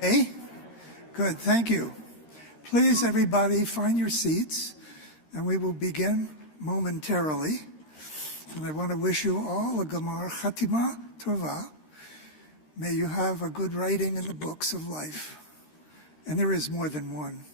Hey, good, thank you. Please, everybody, find your seats, and we will begin momentarily. And I want to wish you all a Gamar Chatima Tova. May you have a good writing in the books of life. And there is more than one.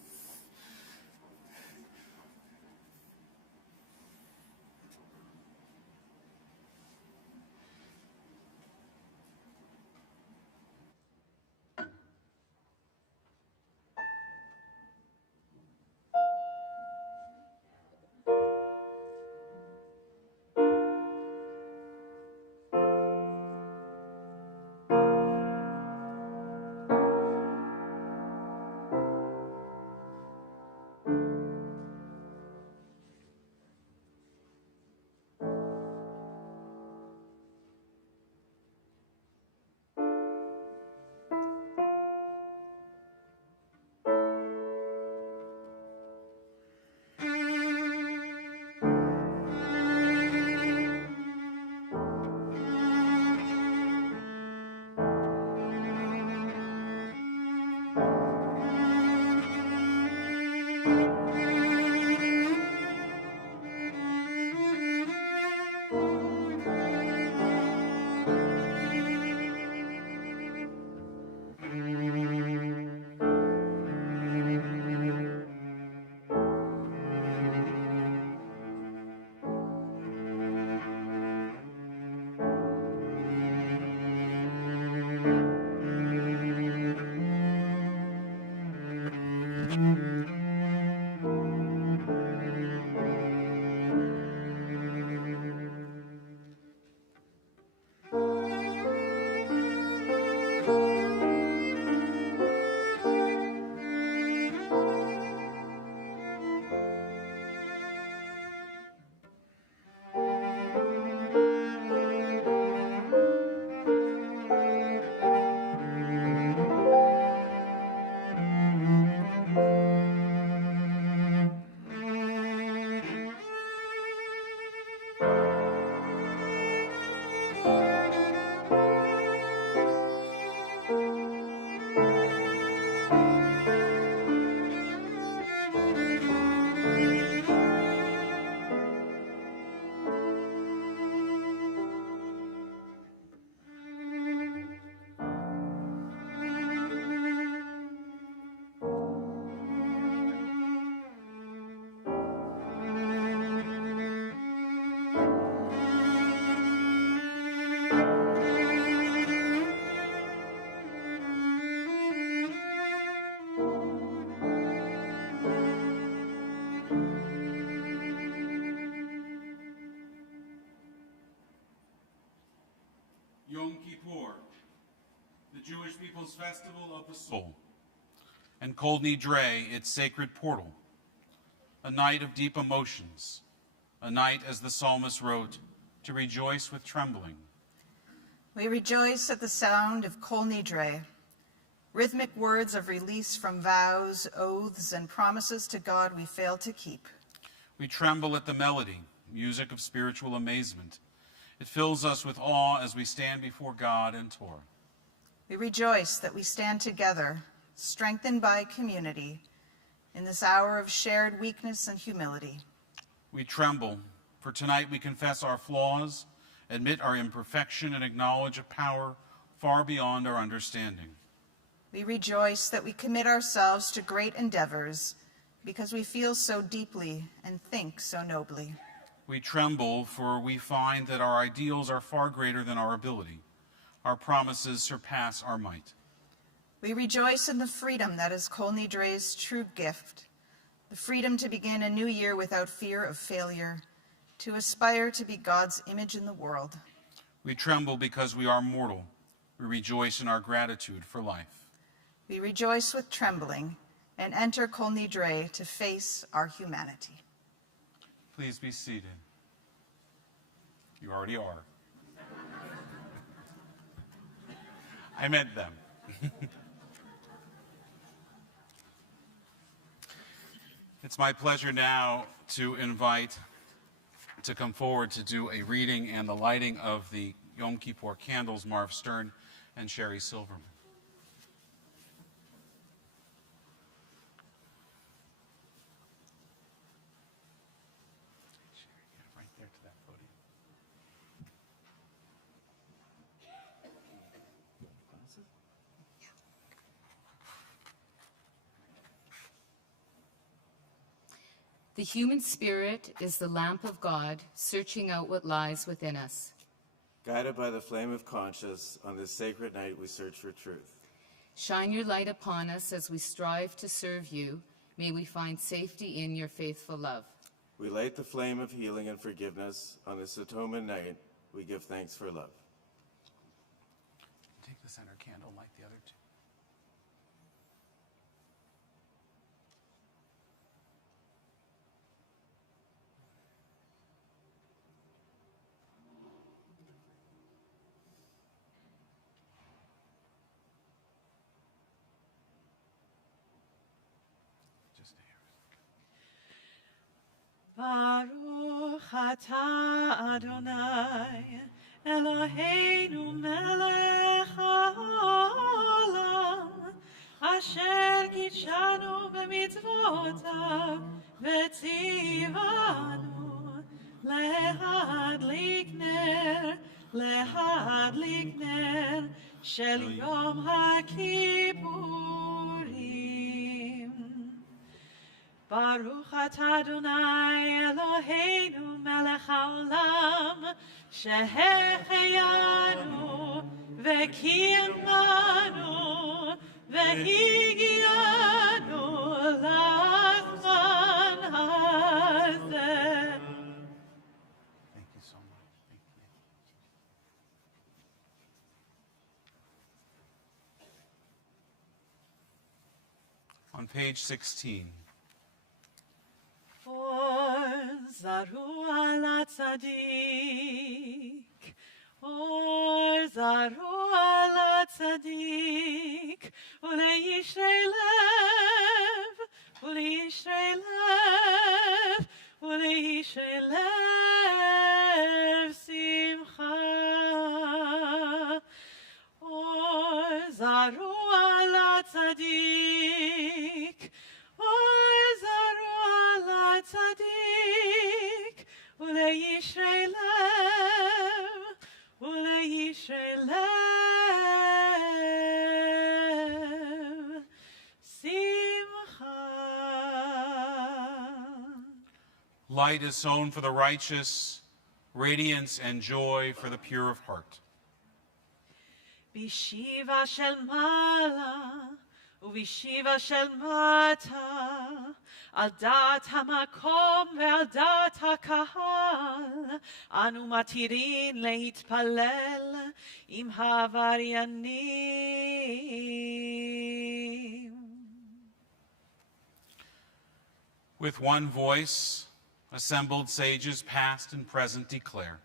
Yom Kippur, the Jewish people's festival of the soul, and Kol Nidre, its sacred portal, a night of deep emotions, a night, as the psalmist wrote, to rejoice with trembling. We rejoice at the sound of Kol Nidre, rhythmic words of release from vows, oaths, and promises to God we fail to keep. We tremble at the melody, music of spiritual amazement. It fills us with awe as we stand before God and Torah. We rejoice that we stand together, strengthened by community, in this hour of shared weakness and humility. We tremble, for tonight we confess our flaws, admit our imperfection, and acknowledge a power far beyond our understanding. We rejoice that we commit ourselves to great endeavors because we feel so deeply and think so nobly. We tremble, for we find that our ideals are far greater than our ability. Our promises surpass our might. We rejoice in the freedom that is Kol Nidre's true gift, the freedom to begin a new year without fear of failure, to aspire to be God's image in the world. We tremble because we are mortal. We rejoice in our gratitude for life. We rejoice with trembling and enter Kol Nidre to face our humanity. Please be seated. You already are. I meant them. It's my pleasure now to invite to come forward to do a reading and the lighting of the Yom Kippur candles, Marv Stern and Sherry Silverman. Right there to that podium. The human spirit is the lamp of God, searching out what lies within us. Guided by the flame of conscience, on this sacred night we search for truth. Shine your light upon us as we strive to serve you. May we find safety in your faithful love. We light the flame of healing and forgiveness. On this atonement night, we give thanks for love. Take the center candle, light the other two. Baruch atah Adonai, Eloheinu melech haolam, asher kitshanu b'mitzvotav, v'tzivanu lehadlik ner, shel Yom HaKippurim. Baruch atah Adonai Eloheinu melech haolam, shehecheyanu וקיימנו והגיענו לזמן הזה. Thank you so much. Thank you. On page 16. Or zaru ala tzadik, or zaru ala tzadik, uleishrei lev, uleishrei lev, uleishrei lev simcha. Or zaru ala tzadik, or zaru ala tzadik, uleishrei lev, uleishrei lev simcha. Light is sown for the righteous, radiance and joy for the pure of heart. בשבעה של מעלה ובשבעה של מטה, על דעת המקום ועל דעת הקהל, אנו מתירים להתפלל עם העבריינים. With one voice, assembled sages past and present declare,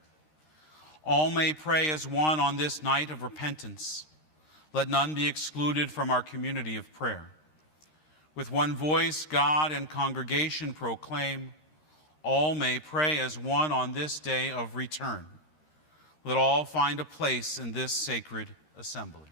all may pray as one on this night of repentance. Let none be excluded from our community of prayer. With one voice, God and congregation proclaim, all may pray as one on this day of return. Let all find a place in this sacred assembly.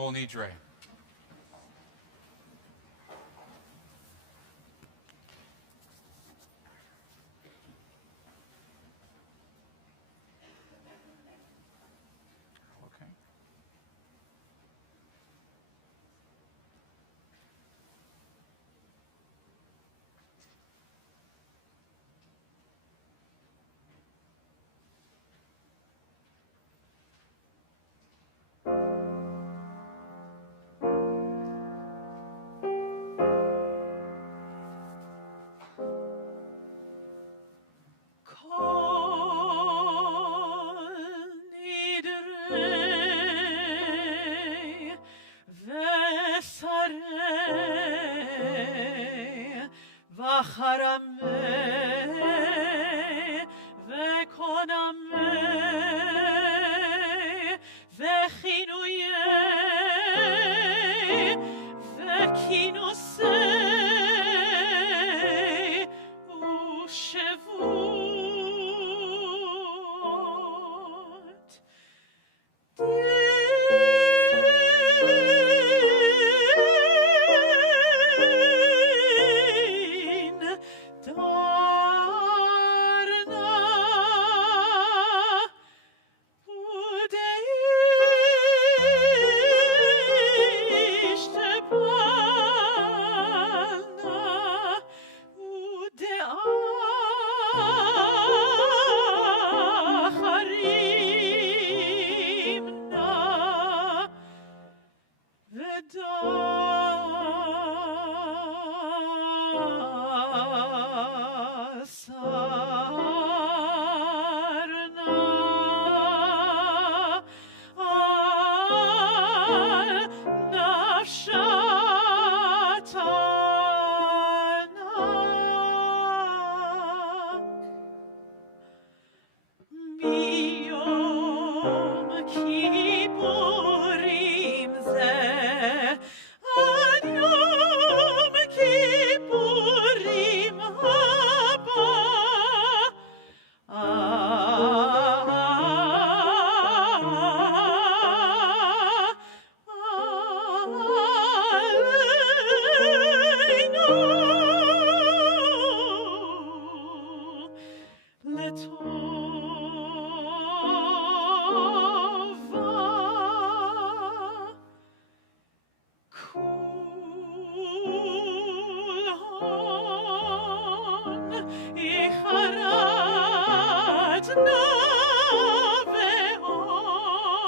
Kol Nidre. Okay. Kol nidre vesarei v'charamei v'konamei v'chinuyei v'kinusei u'shevut. Din darna udeishte udeacharimna vedasarna al nafshatana. Miyom Kippurim zeh ad Yom Kippurim haba aleinu letova kulhon icharadna ve'on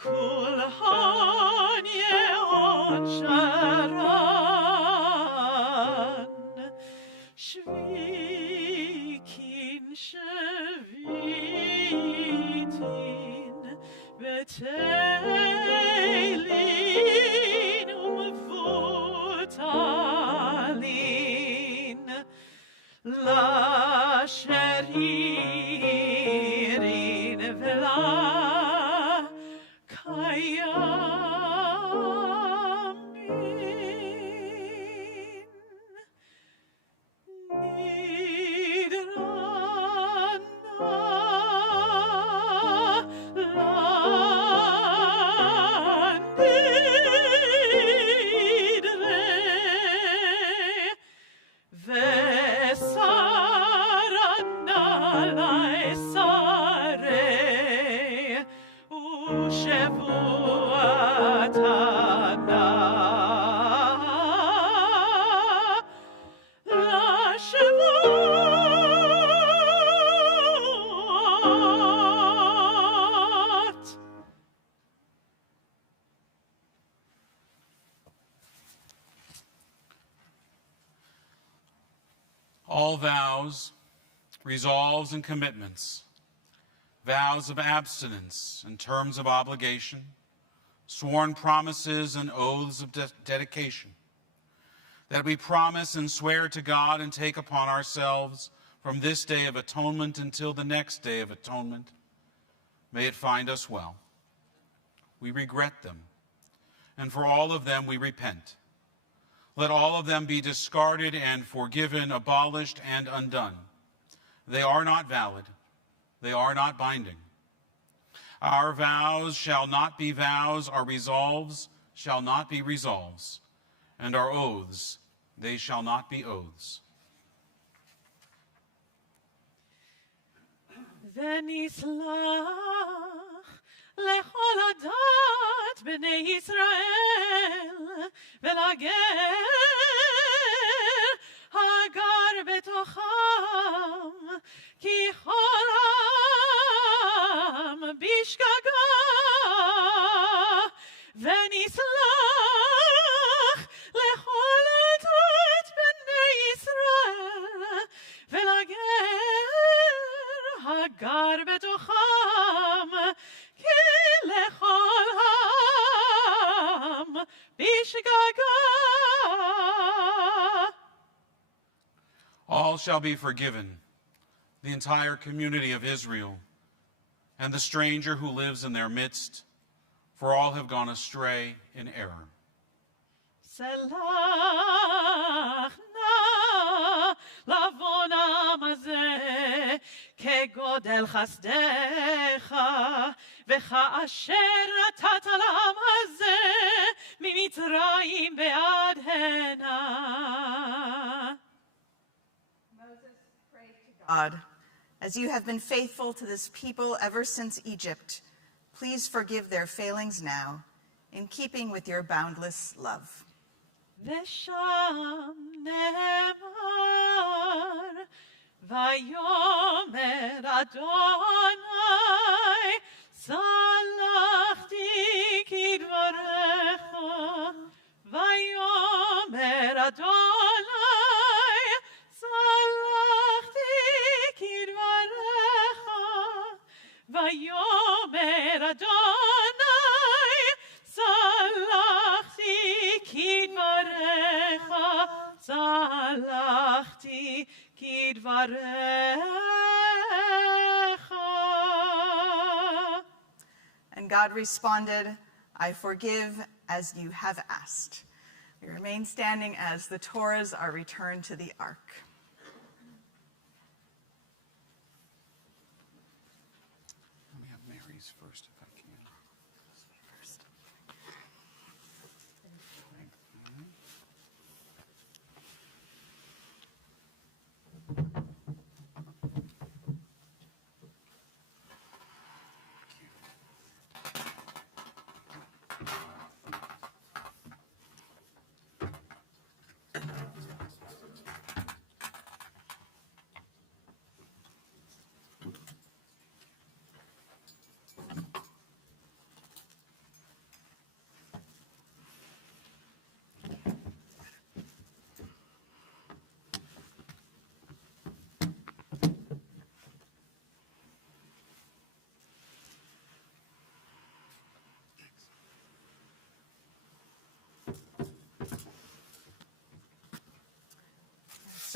kulhon ye'on sharan shvikin shvitin betelin umvutalin la sheririn vela kayamin. All vows, resolves, and commitments, vows of abstinence and terms of obligation, sworn promises and oaths of dedication, that we promise and swear to God and take upon ourselves from this day of atonement until the next day of atonement, may it find us well. We regret them, and for all of them we repent. Let all of them be discarded and forgiven, abolished and undone. They are not valid. They are not binding. Our vows shall not be vows, our resolves shall not be resolves, and our oaths, they shall not be oaths. ונסלח לכל עדת בני ישראל ולגר הגר בתוכם כי כל עם בשגגה ונסלח לכל עדת בני ישראל ולגר הגר בתוכם כי לכל עם בשגגה. All shall be forgiven, the entire community of Israel, and the stranger who lives in their midst, for all have gone astray in error. סלח נא לעוון העם הזה כגודל חסדך וכאשר נתת לעם הזה ממצרים בעד הנה. God, as you have been faithful to this people ever since Egypt, please forgive their failings now, in keeping with your boundless love. ושם נאמר ויאמר אדוני סלחתי כדברך ויאמר אדוני סלחתי כדברך ויאמר אדוני סלחתי כדברך סלחתי כדברך. And God responded, I forgive as you have asked. We remain standing as the Torahs are returned to the ark. Let me have Mary's first, if I can.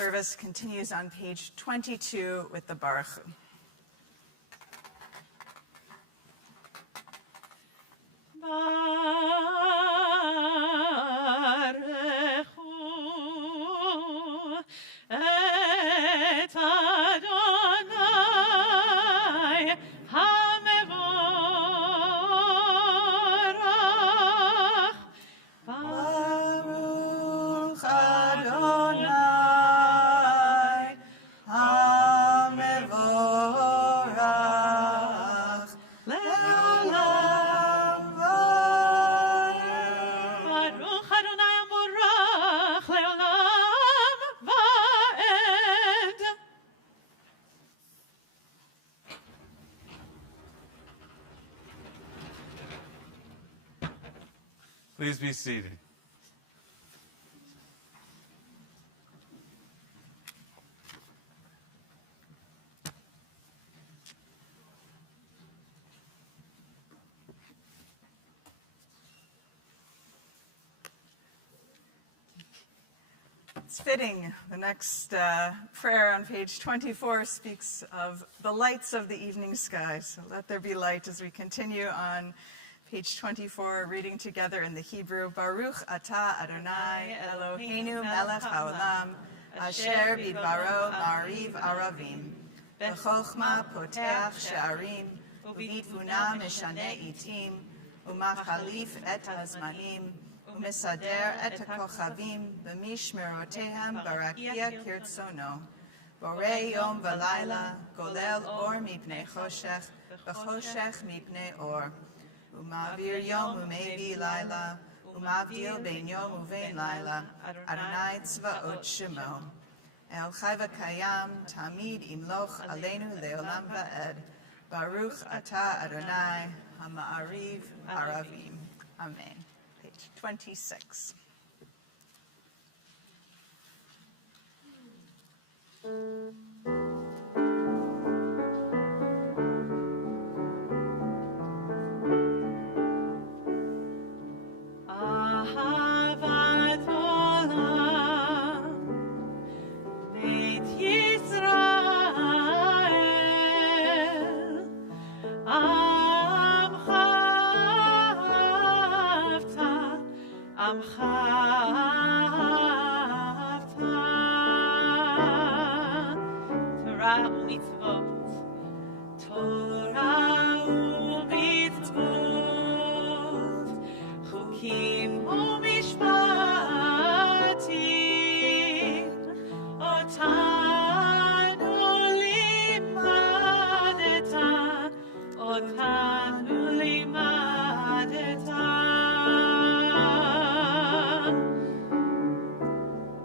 Service continues on page 22 with the Baruch Hu. את אדוני המבורך Baruch Adonai HaMevorach Le'olam Va'ed. ברוך אדוני המבורך לעולם ועד. Please be seated. It's fitting. The next prayer on page 24 speaks of the lights of the evening sky. So let there be light as we continue on page 24, reading together in the Hebrew, Baruch atah Adonai Eloheinu melech haolam, asher bidbaro mariv aravim, b'chochma poteach she'arim, ובתבונה משנה עתים, ומחליף את הזמנים, ומסדר את הכוכבים במשמרותיהם ברקיע כרצונו. בורא יום ולילה, גולל אור מפני חושך, וחושך מפני אור. ומעביר יום ומביא לילה, ומבדיל בין יום ובין לילה, אדוני צבאות שמו. אל חי וקיים, תמיד ימלוך עלינו לעולם ועד. ברוך אתה אדוני, המעריב ערבים. Amen. Page 26. אהבת עולם, בית ישראל, עמך אהבת, עמך אהבת. תורה ומצוות, תורה ומצוות, חוקים ומשפטים, אותנו לימדת, אותנו לימדת.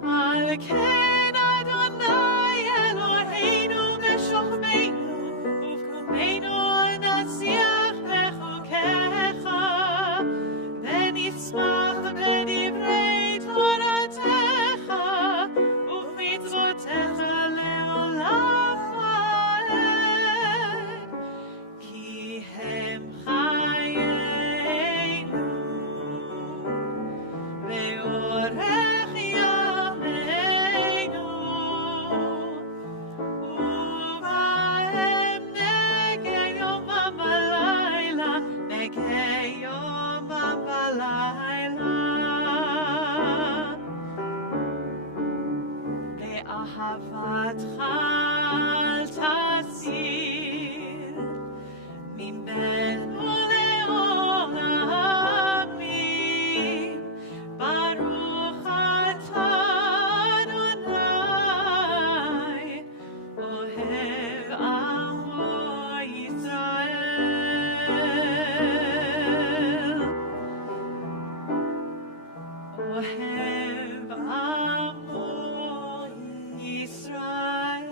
על כן אדוני אלוהינו בשוכבנו ובקומנו נצליח בחוקיך ונשמח בדברי תורתך ובמצוותיך לעולם ועד, כי הם חיינו ואורך ימינו, ובהם נגע יומם ולילה, נגע יומם ולילה. באהבתך אל תסיר ממנו לעולמים, ברוך אתה אדוני, אוהב עמו ישראל, אוהב עמו ישראל.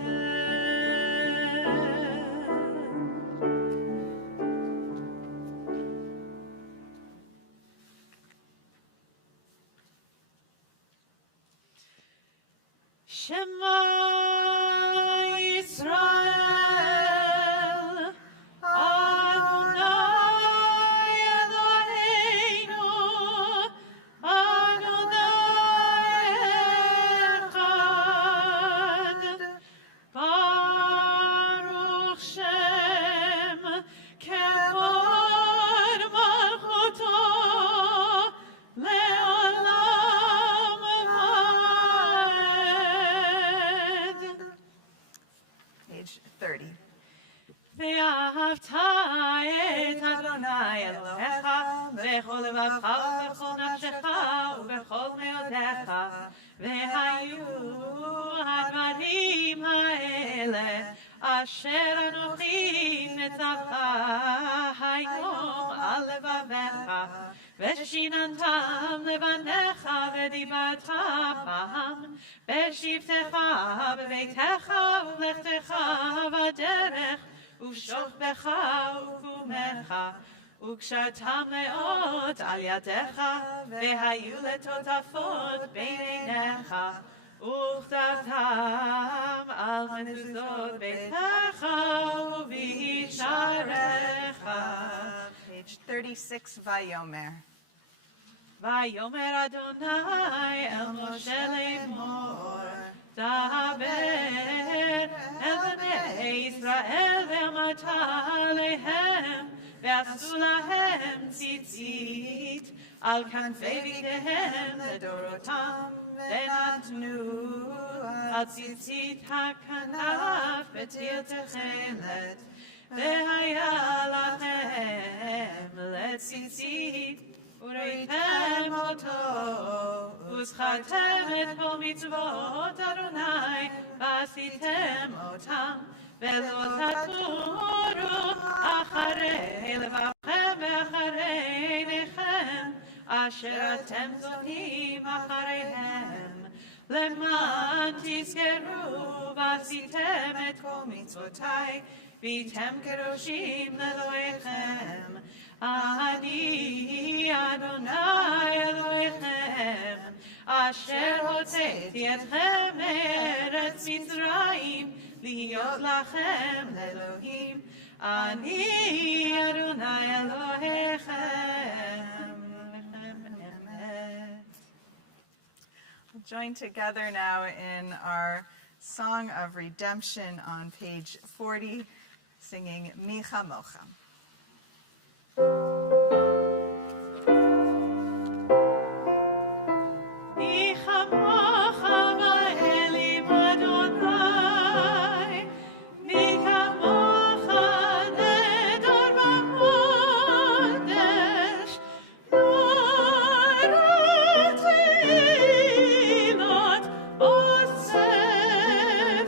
Shema Yisrael, Adonai Eloheinu, Adonai Echad, Baruch Shem Kevod Malchuto, Le'olam Va'ed. Page 30. ואהבת את אדוני אלוהיך בכל לבבך ובכל נפשך ובכל מאודיך, והיו הדברים האלה אשר אנוכי מצווך היום על לבביך, ושיננתם לבניך ודיברת בם בשבתך בביתך ובלכתך בדרך ובשוכבך ובקומך, וקשרתם מאוד על ידיך, והיו לטוטפות בין עיניך, וכתבתם על מזוזות ביתך ובשעריך. Page 36, Vayomer. ויאמר אדוני אל משה לאמור, דבר אל בני ישראל ואמרת עליהם, ועשו להם ציצית על כנפי בגדיהם לדורותם, ונתנו על ציצית הכנף בטיל תכלת, והיה לכם לציצית, וראיתם אותו, וזכרתם את כל מצוות אדוני, ועשיתם אותם, ולא תטורו אחרי לבבכם ואחרי עיניכם, אשר אתם זונים אחריהם, למען תזכרו ועשיתם את כל מצוותיי, והייתם קדושים לאלוהיכם. אני אדוני אלוהיכם, אשר הוצאתי אתכם מארץ מצרים, להיות לכם לאלוהים. אני אדוני אלוהיכם. We'll join together now in our Song of Redemption on page 40, singing Mi Chamocha. Mi chamocha ba'elim Adonai, mi kamocha nedor b'kodesh, norat leilot oseferet,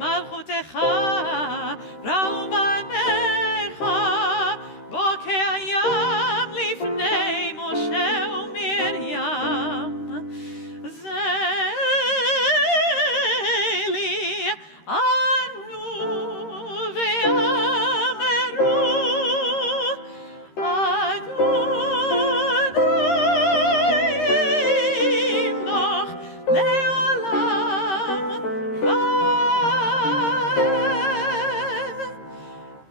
malchutecha ra'u banecha, bokayam lifnei Moshe u'Miriam. Zeli anu ve'ameru, Adonai imloch le'olam va'ed.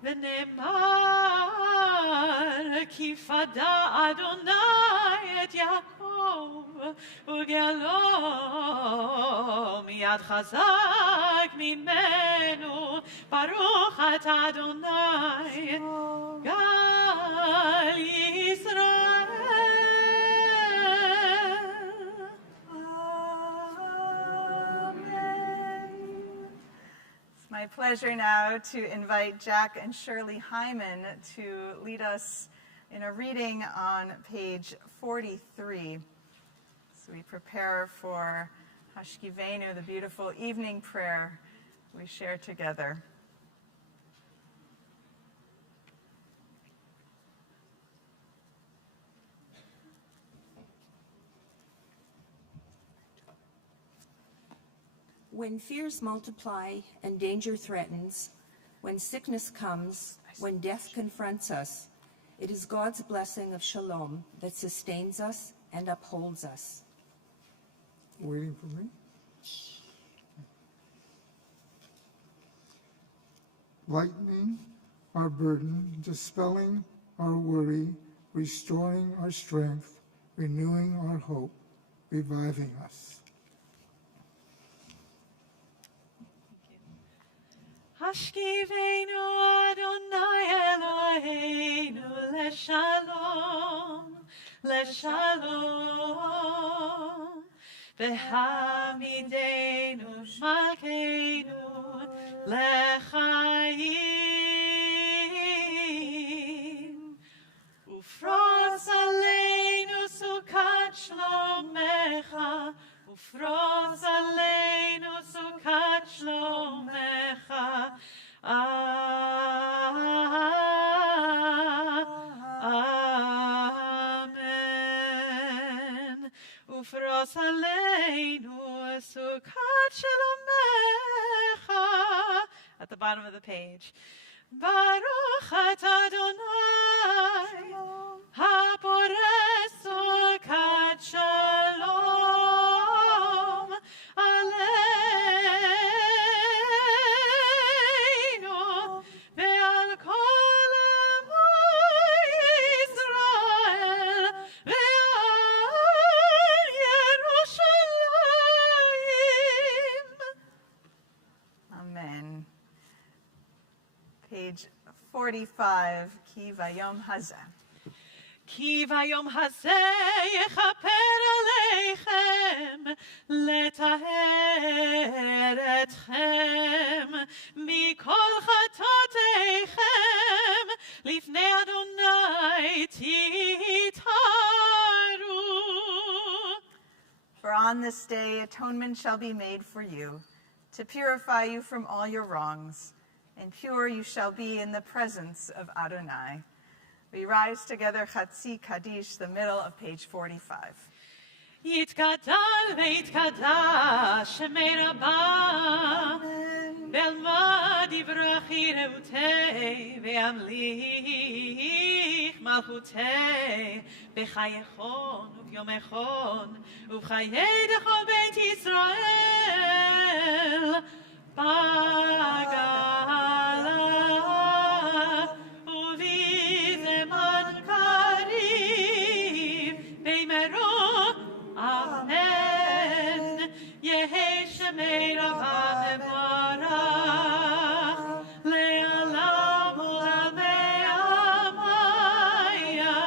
ונאמר כי פדה אדוני את יעקב וגאלו מיד חזק ממנו, ברוך אתה אדוני גל ישראל. It's my pleasure now to invite Jack and Shirley Hyman to lead us in a reading on page 43. So we prepare for Hashkivenu, the beautiful evening prayer we share together. When fears multiply and danger threatens, when sickness comes, when death confronts us, it is God's blessing of Sholom that sustains us and upholds us. Waiting for me? Lightening our burden, dispelling our worry, restoring our strength, renewing our hope, reviving us. Hashkivenu Adonai Eloheinu leshalom, leshalom. V'hamidenu malkeinu lechayim. Ufros aleinu sukat shlomecha, ufros aleinu sukat shlomecha. Amen. Ufros aleinu sukat shlomecha. At the bottom of the page. Baruch atah Adonai, haporeh sukat shalom aleinu ve'al kol amo Yisrael ve'al Yerushalayim. Amen. Page 45, Ki Vayom Hazeh. כי ביום הזה יכפר עליכם, לטהר אתכם, For on this day atonement shall be made for you, to purify you from all your wrongs, and pure you shall be in the presence of Adonai. We rise together, Chatzi Kaddish, the middle of page 45. יתגדל ויתקדש שמי רבה, ואלמד יברכי רעותי, וימליך מלכותי, בחייכון וביומכון, ובחיי דכל בית ישראל, בגאלה ובזמן קריב, במהרו Amen. Yehi Shemei Rabba Mevarach Le'alam U'Lamei Amaya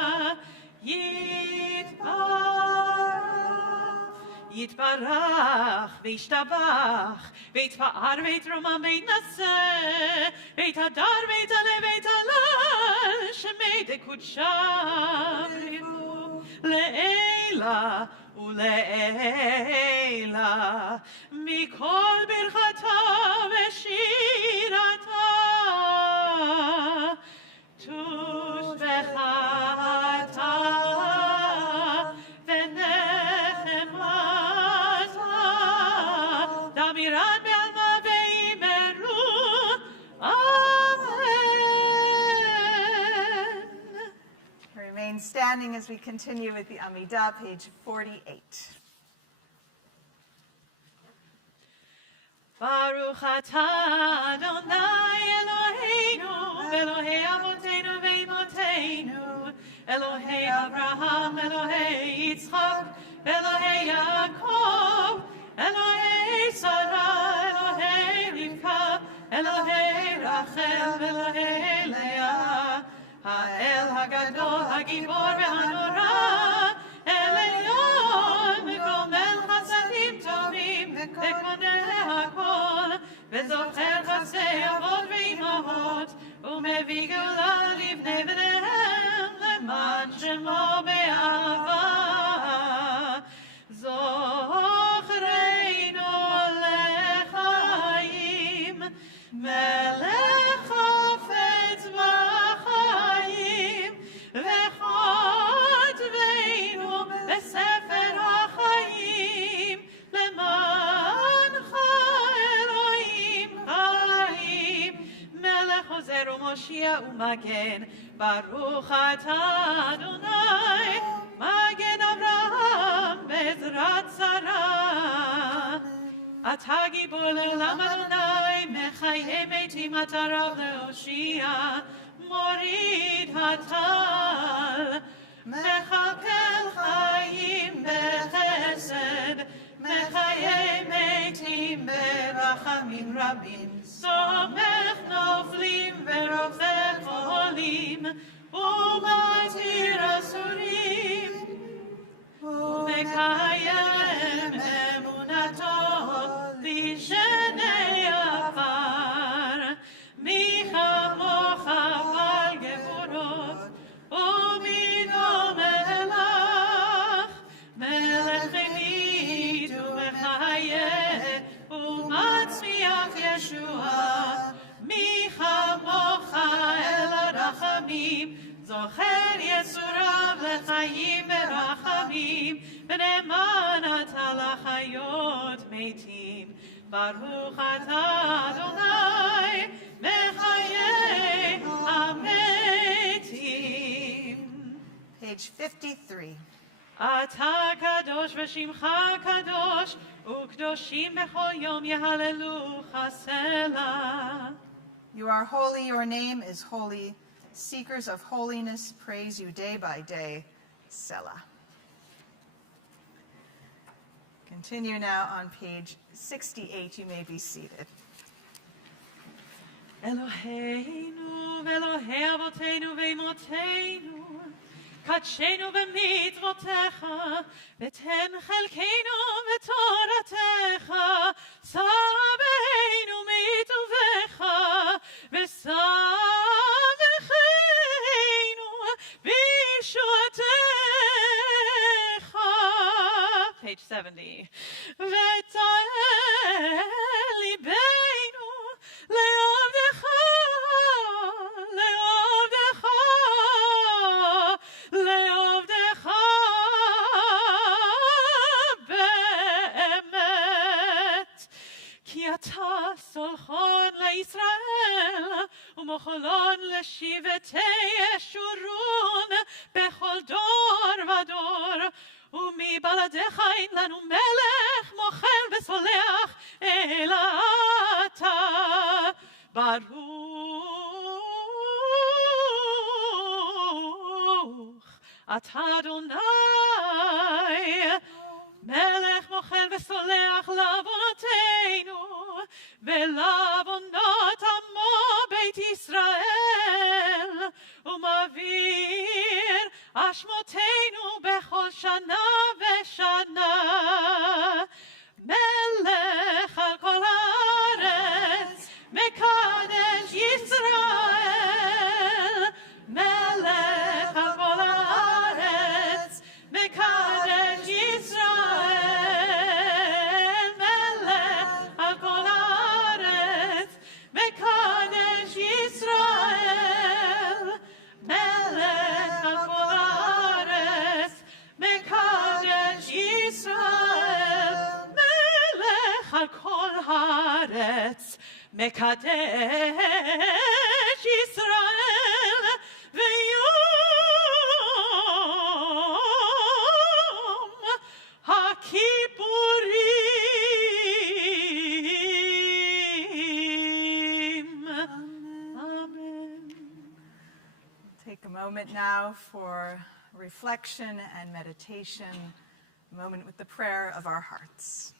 Yitbarach V'Yishtabach V'Yitpa'ar V'Yitromam V'Yitnaseh V'Yitadar V'Yitaleh V'Yitalal Shemei Dekudsham Le'ela ולעילה מכל ברכתה ושירתה תושבחתה ונחמתה דמירן בעלמה ואמרו אמן. Remain standing as we continue with the Amidah, page 48. Baruch atah Adonai Eloheinu, Elohei Avotenu ve'imotenu, Elohei Abraham, Elohei Yitzchak, Elohei Yaakov, Elohei Sarah, Elohei Rivka, Elohei Rachel, Elohei Leah, Ha'el Hagadol, Hagibor ve'hanora, Elyon, Gomel Chasadim Tovim, Ve'koneh hakol, Ve'zocher chasei avot ve'imahot, U'mevii geula livnei bneihem, Leman shemo be'ahava. Zochreinu lechaim, Melech hafetz b'chaim, V'chodveinu b'sefer ha'chaim, Lemancha Elohim chaim, Melech ozer u'moshia u'magen, Baruch atah Adonai, Magen Avraham be'ezrat Sarah. אתה גיבור לעולם אדוני, מחיי מתים אתה רב להושיע, מוריד הטל, מכלכל חיים בחסד, מחיי מתים ברחמים רבים, סומך נופלים ורופא חולים, ומתיר אסורים, ומקיים אמונתו לשני עפר, מי כמוך על גבורות, ומי דומה לך, מלך חמית ומחיה, ומצמיח ישועה, מי כמוך אל הרחמים, זוכר יסוריו לחיים ורחמים, ונאמן אתה לחיות מתים. ברוך אתה אדוני, מחיי המתים. Page 53. אתה קדוש ושמך קדוש, וקדושים בכל יום יהללוך סלה. You are holy, your name is holy. Seekers of holiness praise you day by day. Selah. Continue now on page 68. You may be seated. אלוהינו ואלוהי אבותינו ואמותינו, קדשנו במצוותיך, ותן חלקנו בתורתך, סבנו מטובך, ושמחנו בישועתך. Page 70. ותעל ליבנו לעבדך, לעבדך, לעבדך באמת. כי אתה סולחון לישראל, ומחולון לשבטי ישורון בכל דור ודור. ומבלעדיך אין לנו מלך מוחל וסולח, אלא אתה. ברוך אתה אדוני, מלך מוחל וסולח לעוונותינו ולעוונות עמו בית ישראל, ומעביר אשמותינו בכל שנה ושנה. מלך על כל הארץ, מקדש ישראל. מלך על כל הארץ, מקדש ישראל. מלך על כל הארץ, מקדש ישראל. מלך על כל הארץ, מקדש ישראל. מלך על כל הארץ, מקדש ישראל. ויום הכיפורים. Amen. Take a moment now for reflection and meditation, a moment with the prayer of our hearts.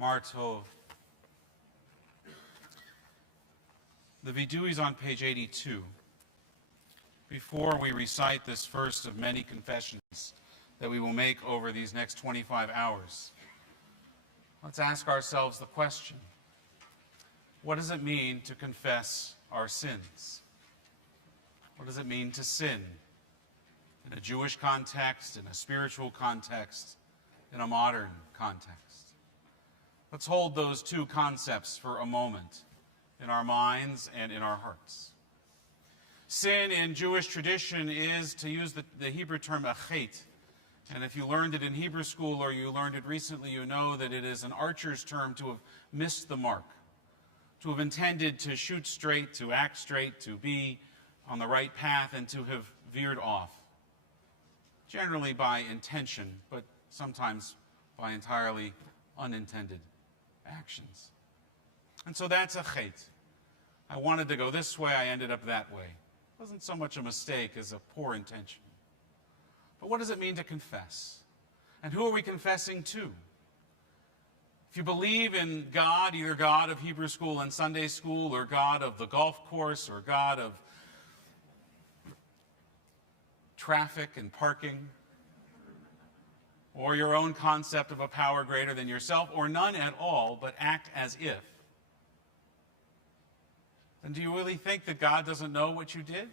Martov. The vidui is on page 82. Before we recite this first of many confessions that we will make over these next 25 hours, let's ask ourselves the question, what does it mean to confess our sins? What does it mean to sin in a Jewish context, in a spiritual context, in a modern context? Let's hold those two concepts for a moment in our minds and in our hearts. Sin in Jewish tradition is, to use the Hebrew term, a chet. And if you learned it in Hebrew school or you learned it recently, you know that it is an archer's term to have missed the mark, to have intended to shoot straight, to act straight, to be on the right path, and to have veered off. Generally by intention, but sometimes by entirely unintended actions. And so that's a chet. I wanted to go this way, I ended up that way. It wasn't so much a mistake as a poor intention. But what does it mean to confess? And who are we confessing to? If you believe in God, either God of Hebrew school and Sunday school, or God of the golf course, or God of traffic and parking, or your own concept of a power greater than yourself, or none at all, but act as if, then do you really think that God doesn't know what you did?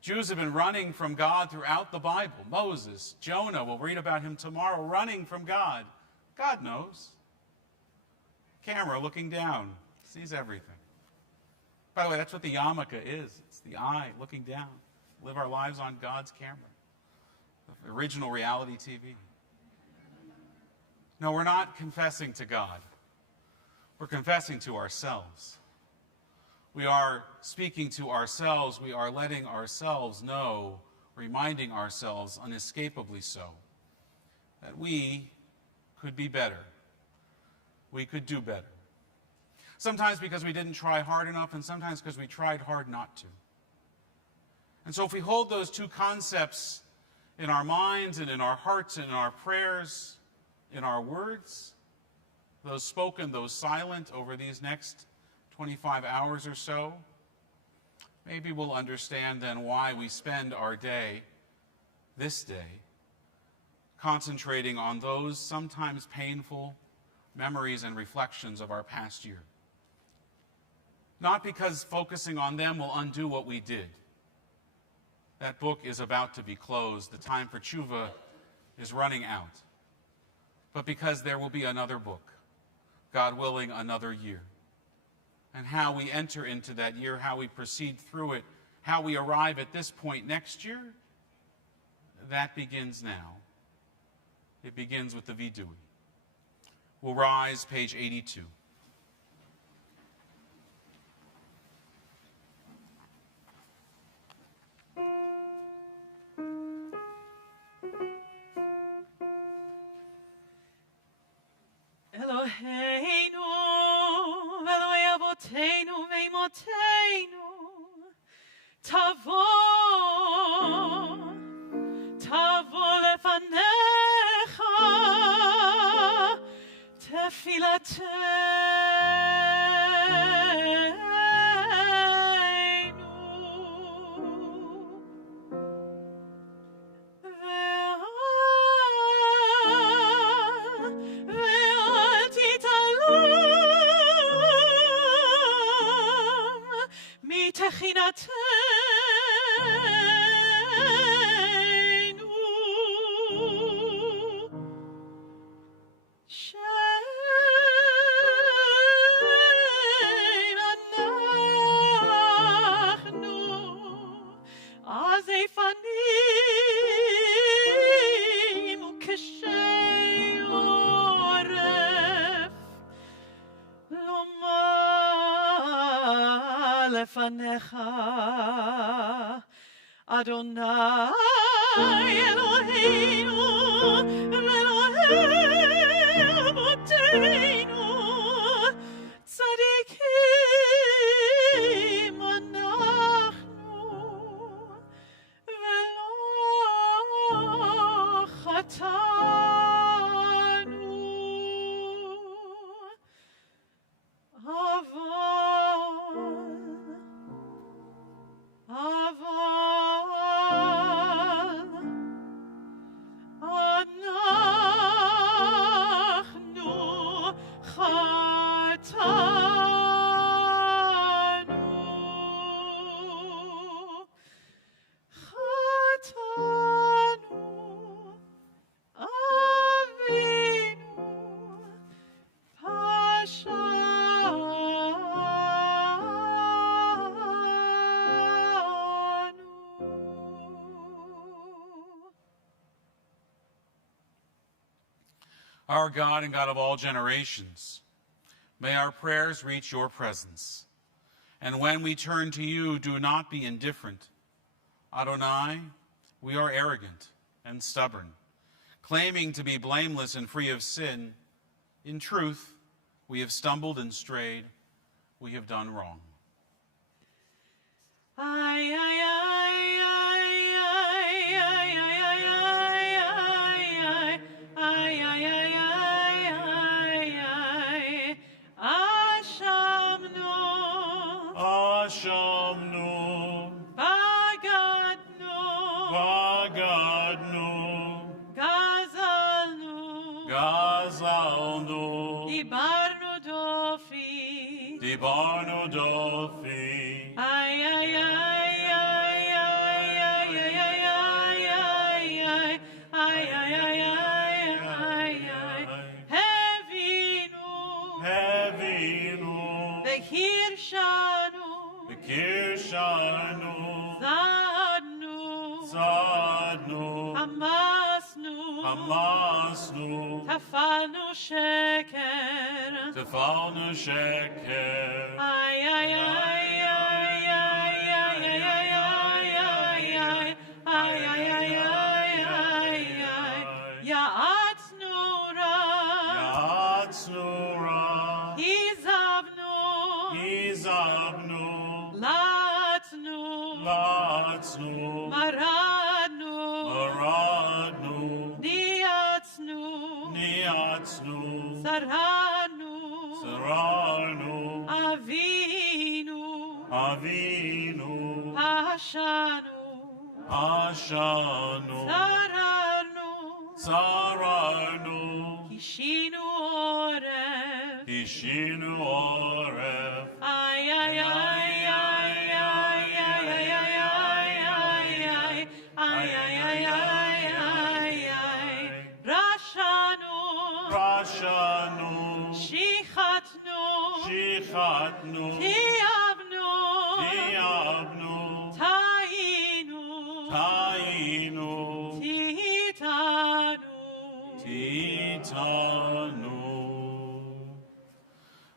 Jews have been running from God throughout the Bible. Moses, Jonah, we'll read about him tomorrow, running from God. God knows. Camera looking down, sees everything. By the way, that's what the yarmulke is. It's the eye looking down. Live our lives on God's camera. The original reality TV. No, we're not confessing to God. We're confessing to ourselves. We are speaking to ourselves. We are letting ourselves know, reminding ourselves unescapably so, that we could be better. We could do better. Sometimes because we didn't try hard enough, and sometimes because we tried hard not to. And so if we hold those two concepts in our minds and in our hearts and in our prayers, in our words, those spoken, those silent, over these next 25 hours or so, maybe we'll understand then why we spend our day, this day, concentrating on those sometimes painful memories and reflections of our past year. Not because focusing on them will undo what we did. That book is about to be closed. The time for tshuva is running out. But because there will be another book, God willing, another year. And how we enter into that year, how we proceed through it, how we arrive at this point next year, that begins now. It begins with the vidui. We'll rise, page 82. Eloheinu, Eloi Avotenu, Veimotenu, Tavo lefanecha, lefanecha, Adonai Eloheinu, Elohei Avotenu, tzadikim anachnu, velo chatanu. Our God and God of all generations, may our prayers reach your presence. And when we turn to you, do not be indifferent. Adonai, we are arrogant and stubborn, claiming to be blameless and free of sin. In truth, we have stumbled and strayed. We have done wrong. Ay, ay, ay, ay, ay, ay, ay, ay, ay, ay, ay, ay, ay, ay, Ashamnu, Ashamnu, Bagadnu, Bagadnu, Gazalnu, Gazalnu, Dibarnu Dofi, Dibarnu Dofi, ay, ay, ay, ay, ay, ay, ay, ay, ay, ay, ay, ay, ay, ay, Hevinu, Hevinu, Vehirshanu, Kirshanu, Zadnu, Zadnu, Hamasnu, Hamasnu, Tafalnu Sheker, Tefalnu Sheker, ay, ay, ay, ay, ay, ay, ay, ay, ay, ay, ay, ay, ay, ay, Ya'atznura, Yatsnura, Hizavnu, Izabnu, Latnu, Latsnu, Maradnu, Aradnu, Diatznu, Niatsnu, Saranu, Saranu, Avinu, Avinu, Ashanu, Ashanu, Saranu, Saranu, Ishinu Oref, Ishinu Oref, ay, ay, ay, ay, ay, ay, ay, ay, ay, ay, ay, ay, ay, ay, Rashanu, Rashanu, Shichatnu, Shichatnu, Tiavnu, Diabnu, Tainu, Tainu, Titanu. Titanu.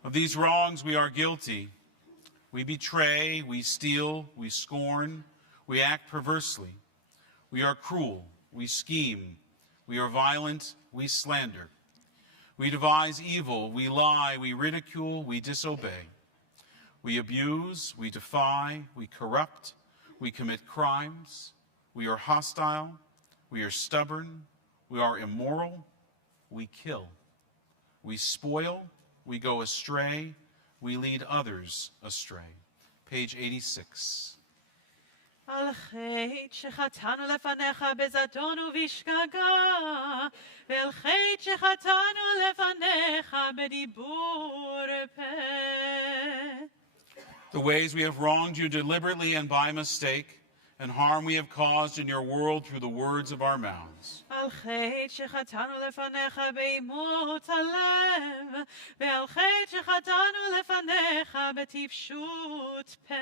Of these wrongs we are guilty. We betray, we steal, we scorn, we act perversely. We are cruel, we scheme, we are violent, we slander. We devise evil, we lie, we ridicule, we disobey. We abuse, we defy, we corrupt, we commit crimes. We are hostile, we are stubborn, we are immoral, we kill. We spoil, we go astray, we lead others astray. Page 86. על חטא שחטאנו לפניך בזדון ובשגגה, ועל חטא שחטאנו לפניך בדיבור פה. The ways we have wronged you deliberately and by mistake, and harm we have caused in your world through the words of our mouths. על חטא שחטאנו לפניך באימות הלב, ועל חטא שחטאנו לפניך בטיפשות פה.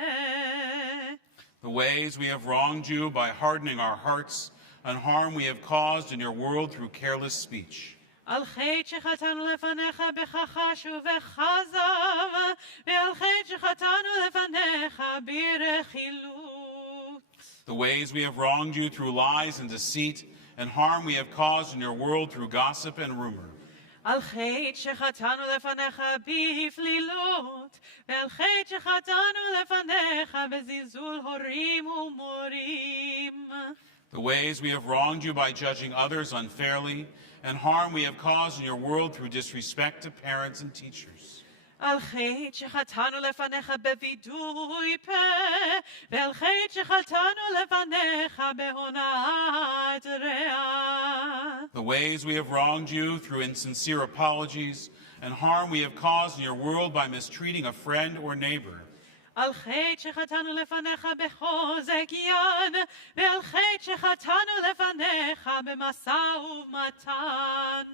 The ways we have wronged you by hardening our hearts, and harm we have caused in your world through careless speech. על חטא שחטאנו לפניך בכחש ובכזב, ועל חטא שחטאנו לפניך ברכילות. The ways we have wronged you through lies and deceit, and harm we have caused in your world through gossip and rumor. על חטא שחטאנו לפניך בפלילות, ועל חטא שחטאנו לפניך בזלזול הורים ומורים. The ways we have wronged you by judging others unfairly, and harm we have caused in your world through disrespect to parents and teachers. על חטא שחטאנו לפניך בווידוי פה, ועל חטא שחטאנו לפניך בהונאת רע. The ways we have wronged you through insincere apologies, and harm we have caused in your world by mistreating a friend or neighbor. על חטא שחטאנו לפניך בחוזק יד, ועל חטא שחטאנו לפניך במשא ומתן.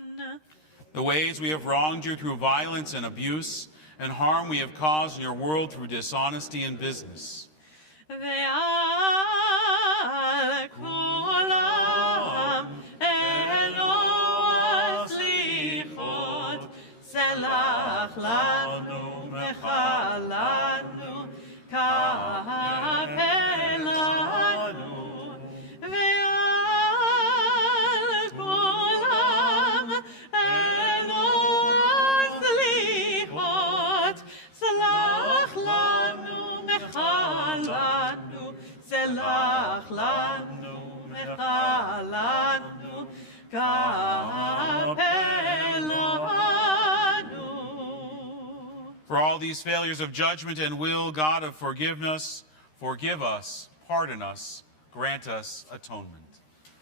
The ways we have wronged you through violence and abuse, and harm we have caused in your world through dishonesty in business. ועל כולם אלוה סליחה. For all these failures of judgment and will, God of forgiveness, forgive us, pardon us, grant us atonement.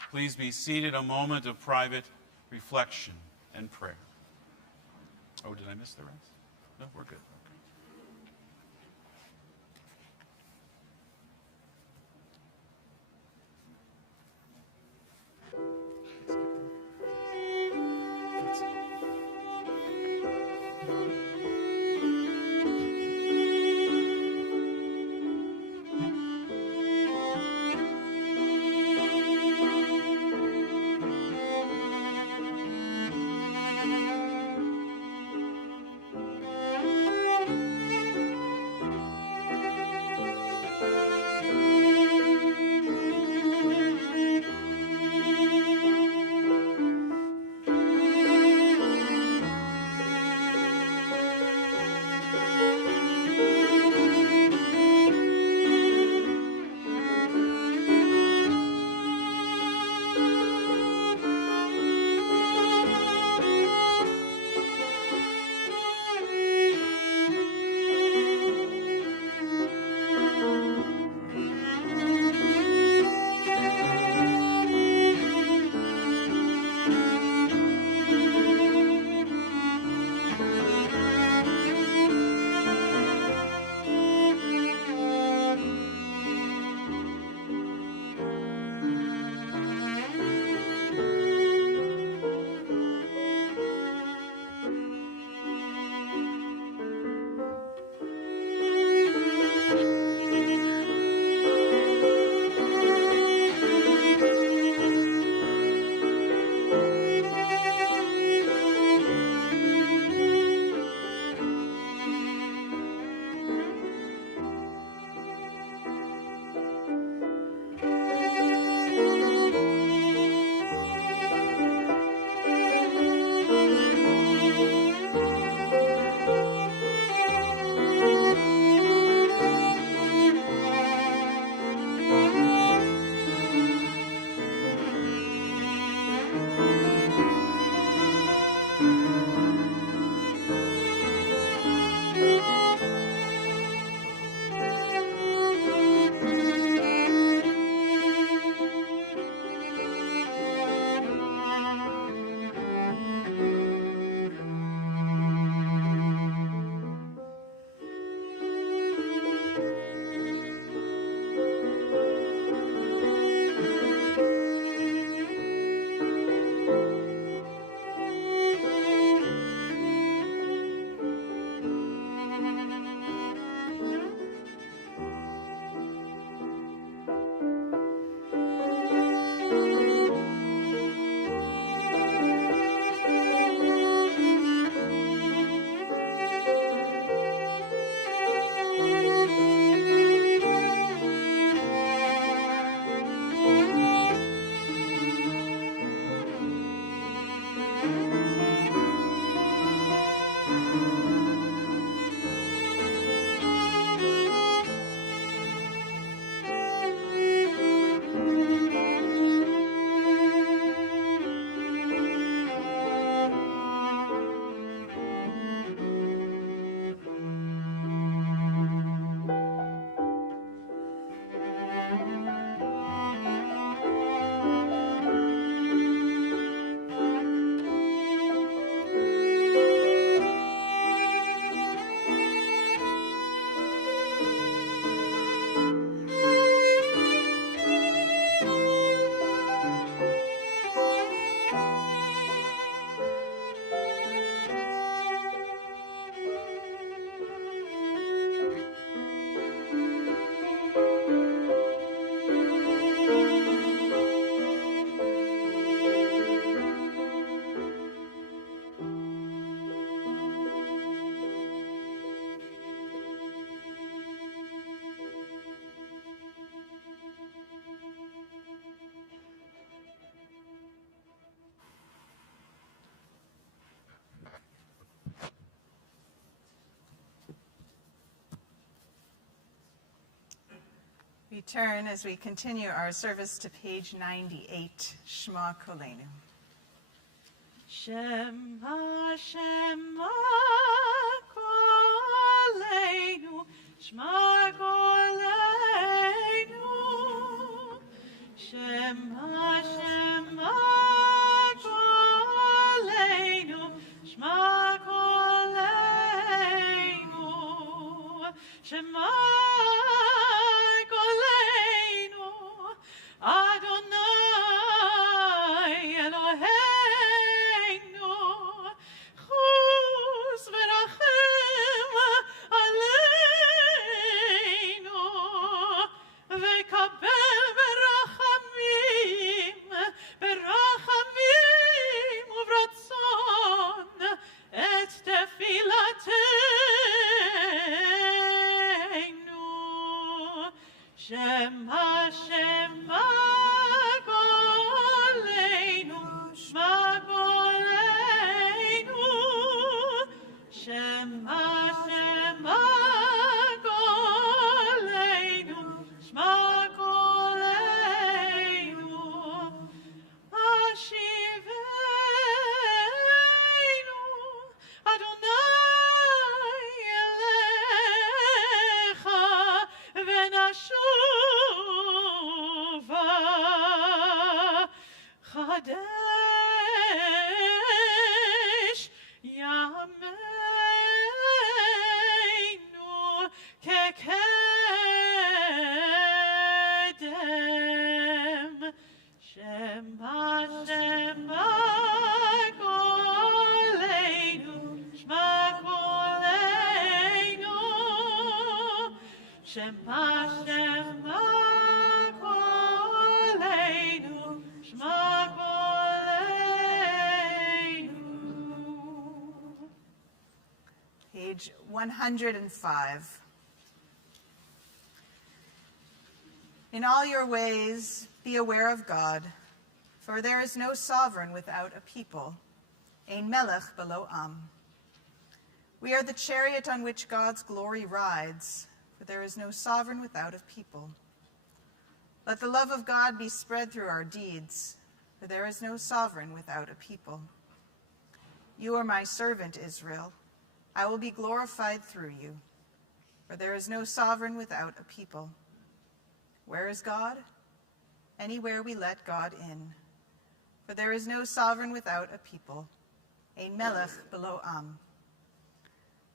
Please be seated, a moment of private reflection and prayer. Oh, did I miss the rest? No, we're good. We turn as we continue our service to page 98, Shema Kolenu. Shema, Shema, Kolenu. קולנו, שמע קולנו. שמע, שמע קולנו, שמע קולנו. שמע קולנו, אדוני אלוהינו, חוס ורחם עלינו, וקבל ברחמים, ברחמים וברצון, את תפילתנו. שמע, שמע קולנו, שמע קולנו. שמע, שמע קולנו, שמע קולנו. השיבנו, אדוני אליך, ונשובה. חדש ימינו כקדם. שמע, שמע קולנו, שמע קולנו. שמע, שמע קולנו, שמע קולנו. Page 105. In all your ways, be aware of God, for there is no sovereign without a people, ein melech below am. We are the chariot on which God's glory rides, for there is no sovereign without a people. Let the love of God be spread through our deeds, for there is no sovereign without a people. You are my servant, Israel. I will be glorified through you, for there is no sovereign without a people. Where is God? Anywhere we let God in. For there is no sovereign without a people, ein melech below am.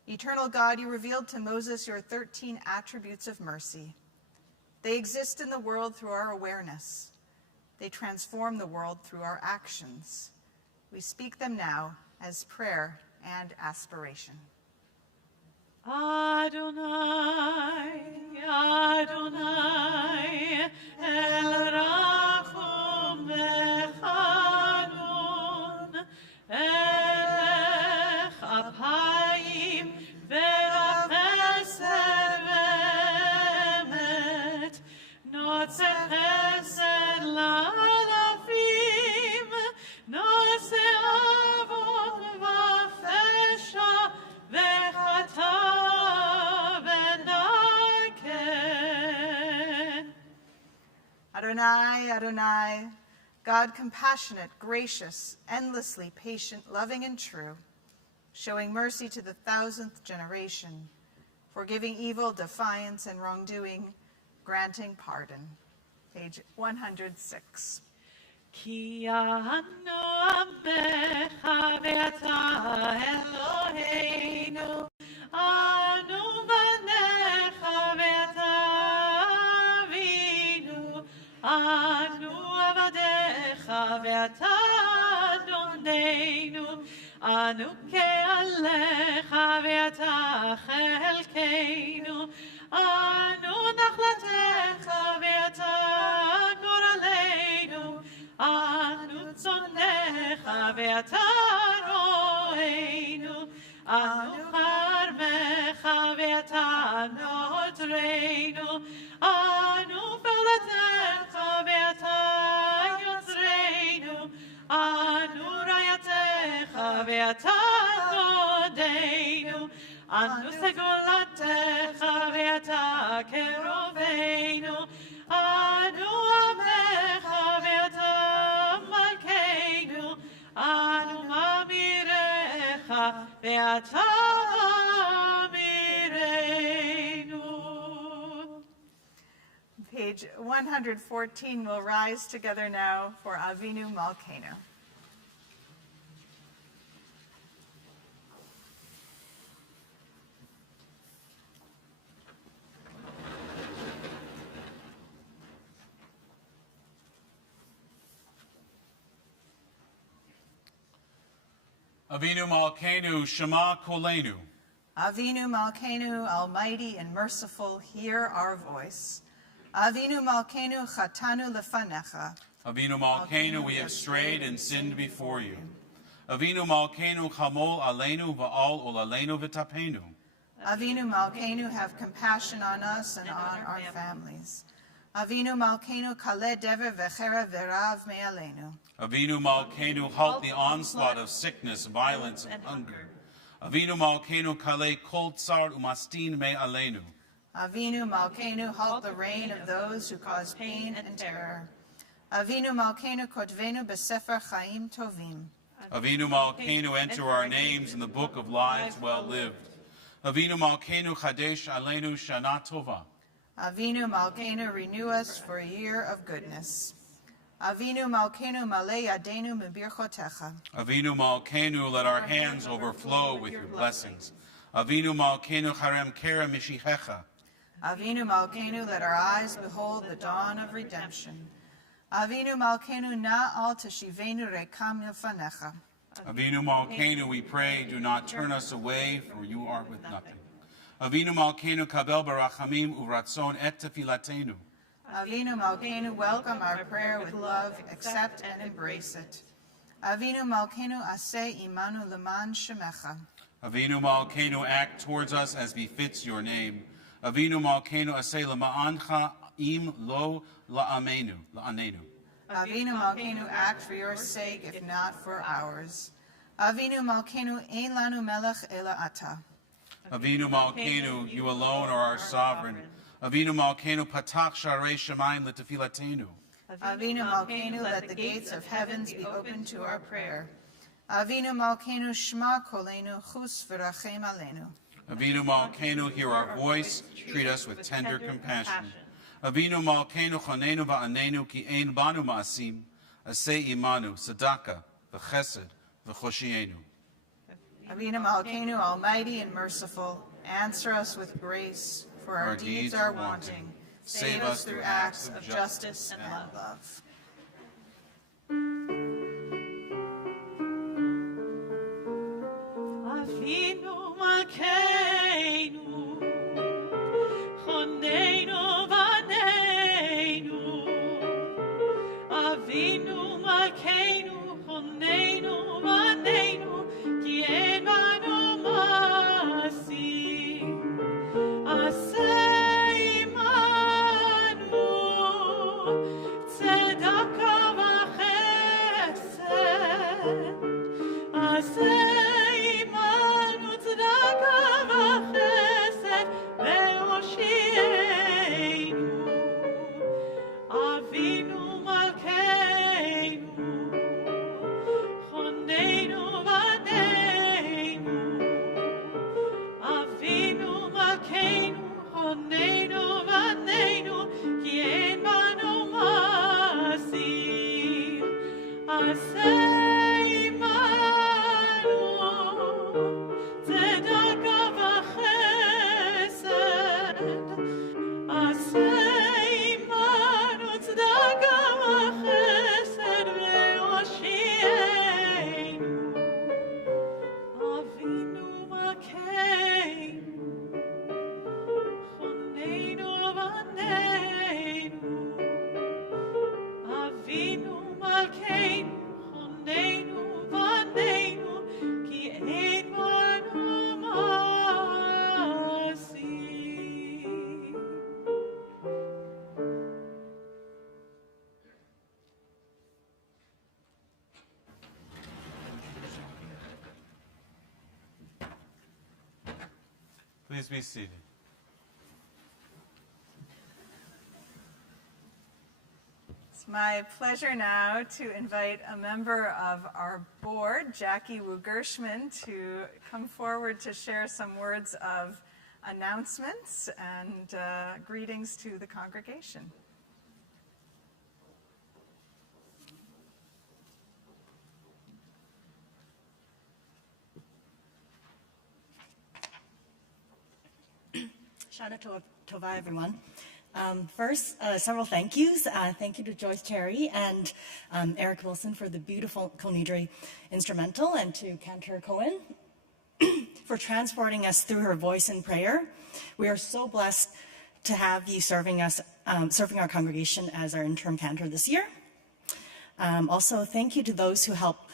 Eternal God, you revealed to Moses your 13 attributes of mercy. They exist in the world through our awareness. They transform the world through our actions. We speak them now as prayer and aspiration. Adonai, Adonai, El Rachum Echanun, Elech Apayim Verachesed Ve'emet, Notzer Chesed L'Alafim, Notzer Avon V'Fesha V'Chata V'Naken. Adonai, Adonai, God compassionate, gracious, endlessly patient, loving and true, showing mercy to the 1000th generation, forgiving evil, defiance, and wrongdoing, granting pardon. Page 106. Ki anu amecha ve'ata Eloheinu, anu banecha ve'ata avinu, anu avadecha ve'ata adonenu, anu ke'alecha ve'ata chelkeinu, anu nachlatecha ve'ata goraleinu, anu tzonecha ve'ata ro'einu, anu charmecha ve'ata notreinu, anu pelatecha ve'ata yotzreinu, anu rayatecha ve'ata nodeinu, anu segulatecha ve'ata keroveinu, anu amecha ve'ata malkeinu, anu mamirecha ve'ata amirenu. page 114. We'll rise together now for Avinu Malkeinu. Avinu Malkeinu, Shema Kolenu. Avinu Malkeinu, Almighty and merciful, hear our voice. Avinu Malkeinu, Chatanu lefanecha. Avinu Malkeinu, we have strayed and sinned before you. Avinu Malkeinu, Chamol Aleinu Va'al Olaleinu V'tapenu. Avinu Malkeinu, have compassion on us and on our families. Avinu Malkeinu, Kaleh Dever V'chera V'rav Me'aleinu. Avinu Malkeinu, halt the onslaught of sickness, violence, and hunger. Avinu Malkeinu, Kaleh Kol Tsar Umastin Me'aleinu. Avinu Malkeinu, halt the reign of those who cause pain and terror. Avinu Malkeinu, Kotvenu B'Sefer Chaim Tovim. Avinu Malkeinu, enter our names in the book of lives well lived. Avinu Malkeinu, Chadesh Aleinu Shana Tova. Avinu Malkeinu, renew us for a year of goodness. Avinu Malkeinu, Malei Yadenu Mibirchotecha. Avinu Malkeinu, let our hands overflow with your blessings. Avinu Malkeinu, Charem Kera Mishichecha. Avinu Malkeinu, let our eyes behold the dawn of redemption. Avinu Malkeinu, na al teshivenu rekam milfanecha. Avinu Malkeinu, we pray, do not turn us away, for you are with nothing. Avinu Malkeinu, kabel barachamim uvratzon et tefilatenu. Avinu Malkeinu, welcome our prayer with love, accept and embrace it. Avinu Malkeinu, aseh imanu leman shemecha. Avinu Malkeinu, act towards us as befits your name. Avinu Malkeinu, aseh lema'ancha im lo la'anenu. Avinu Malkeinu, act for your sake, if not for ours. Avinu Malkeinu, ein lanu melech ela ata. Avinu Malkeinu, you alone are our sovereign. Avinu Malkeinu, patach sharei shamayim letefilatenu. Avinu Malkeinu, let the gates of heavens be open to our prayer. Avinu Malkeinu, shma kolenu chus v'rachem aleinu. Avinu Malkeinu, hear our voice, treat us with tender compassion. Avinu Malkeinu, chonenu va'anenu ki ein banu ma'asim, aseh imanu, tzedakah, v'chesed, v'choshienu. Avinu Malkeinu, almighty and merciful, answer us with grace, for our deeds are wanting. Save us through acts of justice and love. Avinu Malkeinu, Choneinu Vaneinu. Avinu Malkeinu, Choneinu Vaneinu, Ki ein banu ma'asim. Aseh imanu, tzedakah v'chesed. Aseh Please be seated. It's my pleasure now to invite a member of our board, Jackie Wu-Gershman, to come forward to share some words of announcements and greetings to the congregation. Shana Tova, everyone. First, several thank yous. Thank you to Joyce Terry and Eric Wilson for the beautiful Nidre instrumental, and to Cantor Cohen for transporting us through her voice in prayer. We are so blessed to have you serving our congregation as our interim cantor this year. Also, thank you to those who helped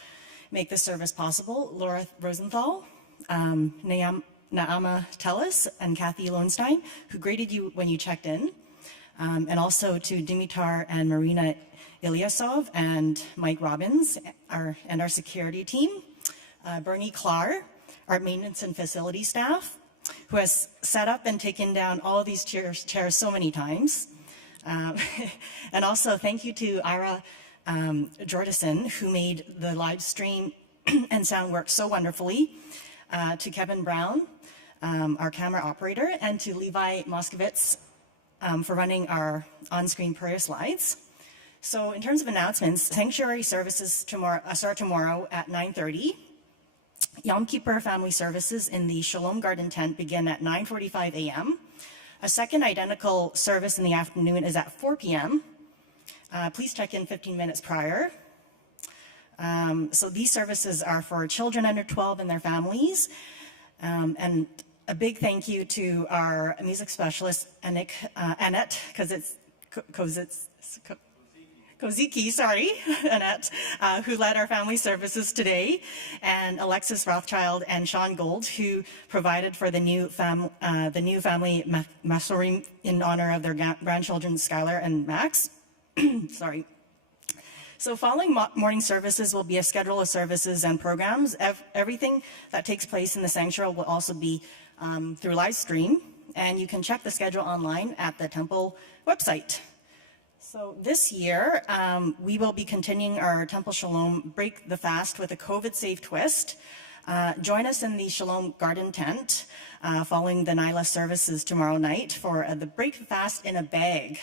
make this service possible: Laura Rosenthal, Naama Tellis, and Kathy Lowenstein, who greeted you when you checked in. And also to Dimitar and Marina Ilyasov and Mike Robbins, our security team. Bernie Klar, our maintenance and facility staff, who has set up and taken down all of these chairs so many times. And also thank you to Ira Jordison, who made the live stream and sound work so wonderfully. To Kevin Brown, our camera operator, and to Levi Moskowitz for running our on-screen prayer slides. So in terms of announcements, sanctuary services start tomorrow at 9:30. Yom Kippur family services in the Sholom Garden Tent begin at 9:45 a.m. A second identical service in the afternoon is at 4 p.m. Please check in 15 minutes prior. So these services are for children under 12 and their families. And a big thank you to our music specialist, Annette Kozicki, Annette, who led our family services today, and Alexis Rothschild and Sean Gold, who provided for the new family Masurim in honor of their grandchildren, Skylar and Max. Sorry. So following morning services will be a schedule of services and programs. Everything that takes place in the sanctuary will also be through live stream, and you can check the schedule online at the temple website. So this year, we will be continuing our Temple Shalom Break the Fast with a COVID-safe twist. Join us in the Shalom Garden Tent following the Nyla services tomorrow night for the Break the Fast in a bag.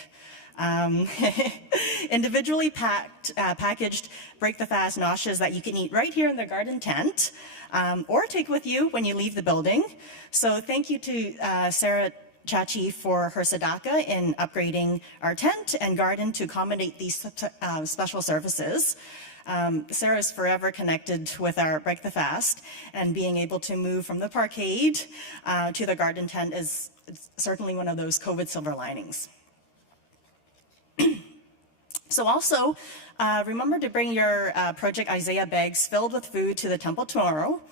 Individually packaged Break the Fast noshas that you can eat right here in the garden tent, or take with you when you leave the building. So thank you to Sarah Chachi for her tzedakah in upgrading our tent and garden to accommodate these special services. Sarah is forever connected with our Break the Fast, and being able to move from the parkade to the garden tent is certainly one of those COVID silver linings. So also, remember to bring your Project Isaiah bags filled with food to the temple tomorrow.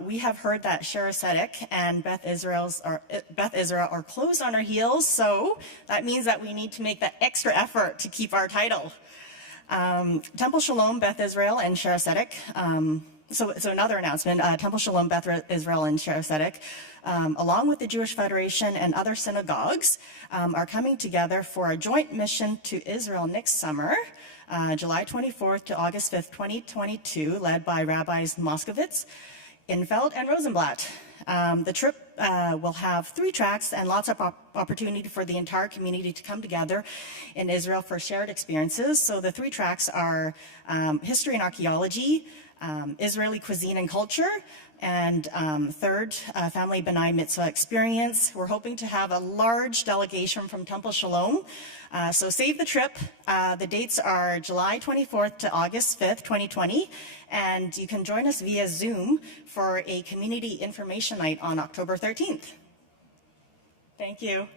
We have heard that Shara Sedek and Beth Israel are closed on our heels, so that means that we need to make that extra effort to keep our title. Temple Shalom, Beth Israel, and Shara Sedek. So another announcement, Temple Shalom, Beth Israel, and Shara Sedek, along with the Jewish Federation and other synagogues, are coming together for a joint mission to Israel next summer, July 24th to August 5th, 2022, led by Rabbis Moskowitz, Infeld, and Rosenblatt. The trip will have 3 tracks and lots of opportunity for the entire community to come together in Israel for shared experiences. So the 3 tracks are history and archaeology, Israeli cuisine and culture, and third, family B'nai Mitzvah experience. We're hoping to have a large delegation from Temple Shalom. So save the trip. The dates are July 24th to August 5th, 2020. And you can join us via Zoom for a community information night on October 13th. Thank you.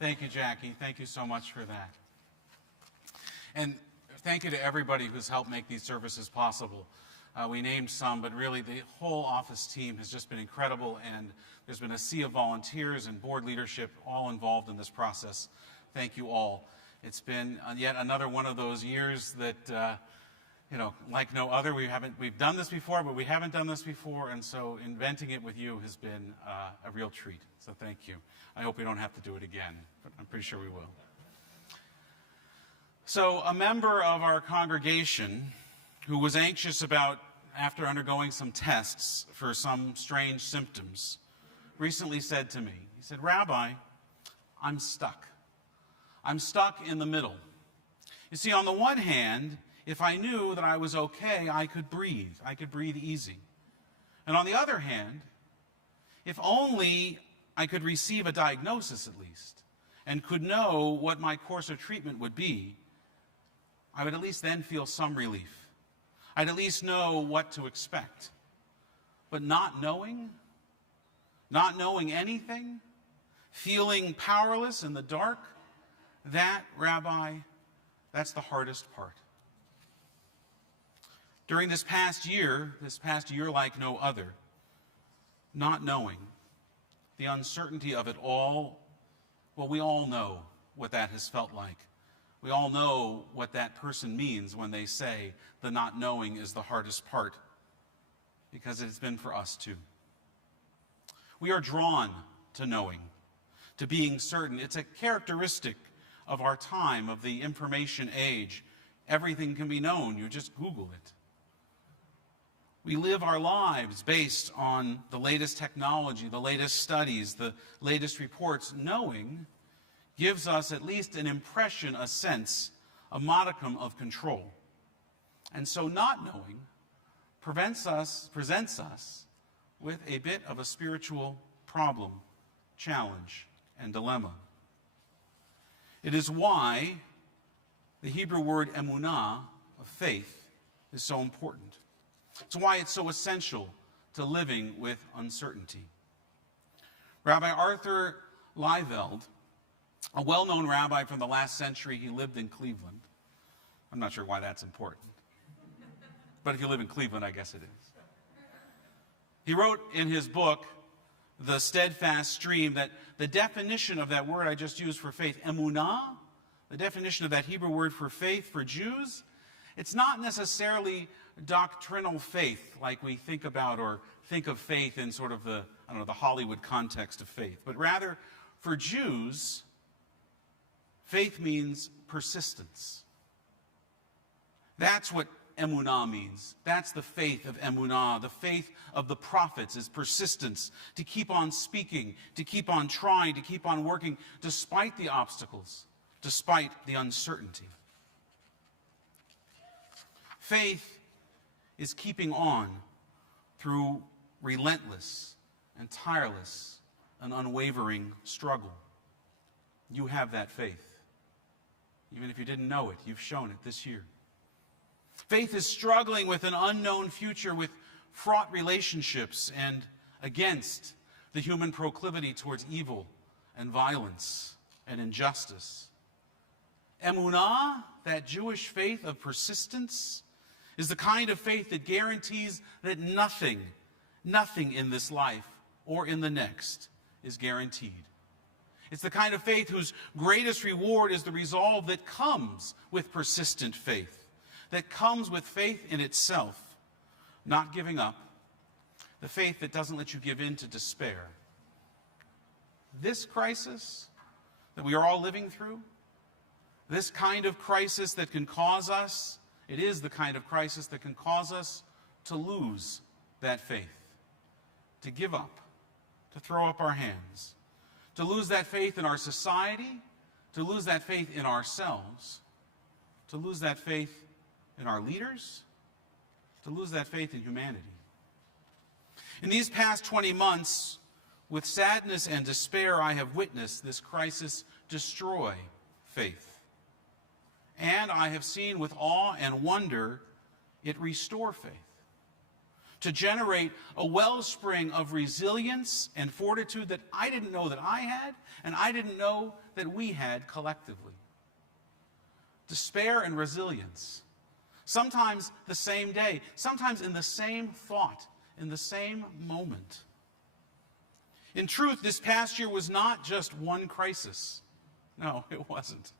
Thank you, Jackie. Thank you so much for that. And thank you to everybody who's helped make these services possible. We named some, but really the whole office team has just been incredible, and there's been a sea of volunteers and board leadership all involved in this process. Thank you all. It's been yet another one of those years that, like no other. We've done this before, but we haven't done this before, and so inventing it with you has been a real treat. So thank you. I hope we don't have to do it again, but I'm pretty sure we will. So a member of our congregation who was anxious about, after undergoing some tests for some strange symptoms, recently said to me, he said, "Rabbi, I'm stuck. I'm stuck in the middle. You see, on the one hand, if I knew that I was okay, I could breathe. I could breathe easy. And on the other hand, if only I could receive a diagnosis at least, and could know what my course of treatment would be, I would at least then feel some relief. I'd at least know what to expect. But not knowing anything, feeling powerless in the dark, that, Rabbi, that's the hardest part. During this past year like no other, not knowing, the uncertainty of it all, well, we all know what that has felt like. We all know what that person means when they say the not knowing is the hardest part, because it has been for us too. We are drawn to knowing, to being certain. It's a characteristic of our time, of the information age. Everything can be known. You just Google it. We live our lives based on the latest technology, the latest studies, the latest reports. Knowing gives us at least an impression, a sense, a modicum of control. And so not knowing presents us with a bit of a spiritual problem, challenge, and dilemma. It is why the Hebrew word emunah, of faith, is so important. It's why it's so essential to living with uncertainty. Rabbi Arthur Lieveld, a well-known rabbi from the last century, he lived in Cleveland. I'm not sure why that's important. But if you live in Cleveland, I guess it is. He wrote in his book, The Steadfast Stream, that the definition of that word I just used for faith, emunah, the definition of that Hebrew word for faith for Jews, it's not necessarily doctrinal faith like we think about or think of faith in sort of the Hollywood context of faith. But rather, for Jews, faith means persistence. That's what emunah means. That's the faith of emunah. The faith of the prophets is persistence, to keep on speaking, to keep on trying, to keep on working, despite the obstacles, despite the uncertainty. Faith is keeping on through relentless and tireless and unwavering struggle. You have that faith. Even if you didn't know it, you've shown it this year. Faith is struggling with an unknown future, with fraught relationships, and against the human proclivity towards evil and violence and injustice. Emunah, that Jewish faith of persistence, is the kind of faith that guarantees that nothing in this life or in the next is guaranteed. It's the kind of faith whose greatest reward is the resolve that comes with persistent faith, that comes with faith in itself, not giving up, the faith that doesn't let you give in to despair. This crisis that we are all living through, this kind of crisis that can cause us, it is the kind of crisis that can cause us to lose that faith, to give up, to throw up our hands, to lose that faith in our society, to lose that faith in ourselves, to lose that faith in our leaders, to lose that faith in humanity. In these past 20 months, with sadness and despair, I have witnessed this crisis destroy faith. And I have seen with awe and wonder it restore faith, to generate a wellspring of resilience and fortitude that I didn't know that I had, and I didn't know that we had collectively. Despair and resilience, sometimes the same day, sometimes in the same thought, in the same moment. In truth, this past year was not just one crisis. No, it wasn't.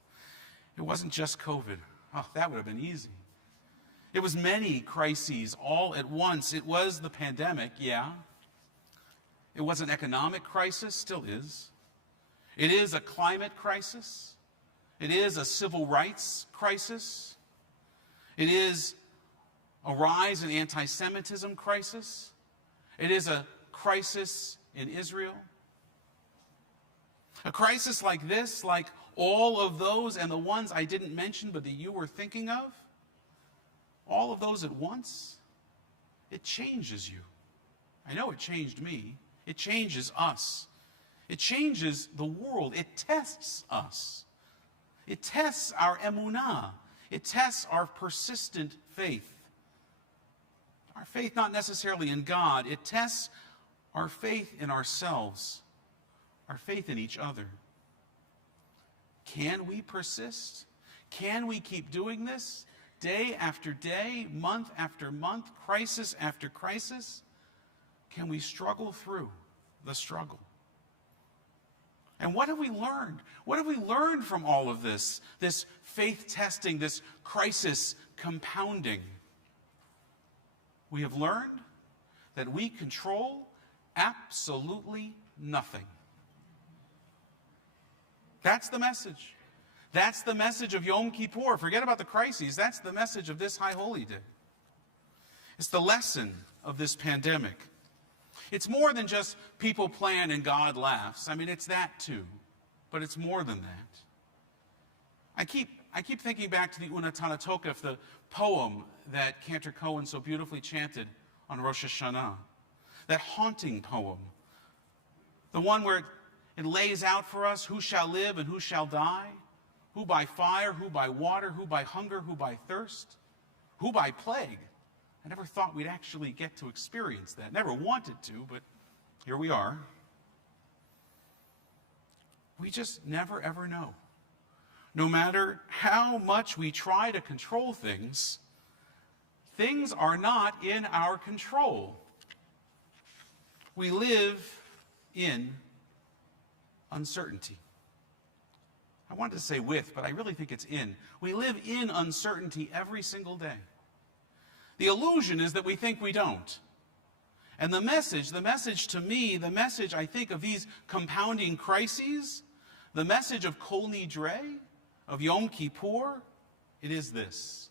It wasn't just COVID. Oh, that would have been easy. It was many crises all at once. It was the pandemic, yeah. It was an economic crisis, still is. It is a climate crisis. It is a civil rights crisis. It is a rise in anti-Semitism crisis. It is a crisis in Israel. A crisis like this, like all of those and the ones I didn't mention but that you were thinking of, all of those at once, it changes you. I know it changed me. It changes us. It changes the world. It tests us. It tests our emunah. It tests our persistent faith. Our faith not necessarily in God. It tests our faith in ourselves, our faith in each other. Can we persist? Can we keep doing this day after day, month after month, crisis after crisis? Can we struggle through the struggle? And what have we learned? What have we learned from all of this faith testing, this crisis compounding? We have learned that we control absolutely nothing. That's the message. That's the message of Yom Kippur. Forget about the crises. That's the message of this High Holy Day. It's the lesson of this pandemic. It's more than just people plan and God laughs. I mean, it's that too. But it's more than that. I keep thinking back to the Una Tanatokef, the poem that Cantor Cohen so beautifully chanted on Rosh Hashanah. That haunting poem. The one where it lays out for us who shall live and who shall die. Who by fire, who by water, who by hunger, who by thirst, who by plague. I never thought we'd actually get to experience that. Never wanted to, but here we are. We just never ever know. No matter how much we try to control things, things are not in our control. We live in uncertainty. I wanted to say with, but I really think it's in. We live in uncertainty every single day. The illusion is that we think we don't. And the message to me, the message I think of these compounding crises, the message of Kol Nidre, of Yom Kippur, it is this.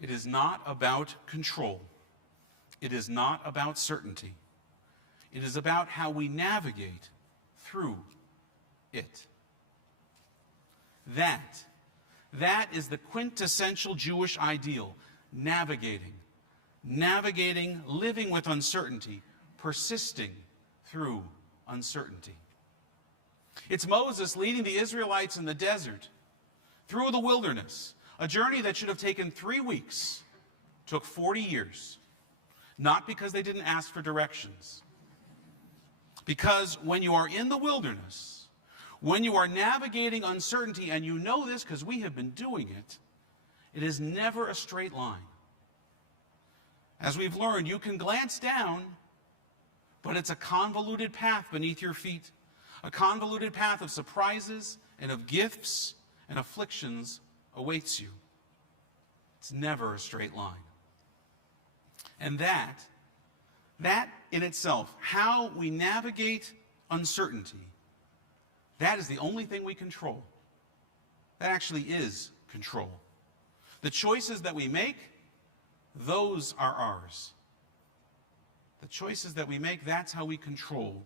It is not about control. It is not about certainty. It is about how we navigate through it. That is the quintessential Jewish ideal. Navigating, living with uncertainty, persisting through uncertainty. It's Moses leading the Israelites in the desert, through the wilderness, a journey that should have taken 3 weeks, took 40 years. Not because they didn't ask for directions. Because when you are in the wilderness, when you are navigating uncertainty, and you know this because we have been doing it, it is never a straight line. As we've learned, you can glance down, but it's a convoluted path beneath your feet, a convoluted path of surprises and of gifts and afflictions awaits you. It's never a straight line. And that in itself, how we navigate uncertainty, that is the only thing we control. That actually is control. The choices that we make, those are ours. The choices that we make, that's how we control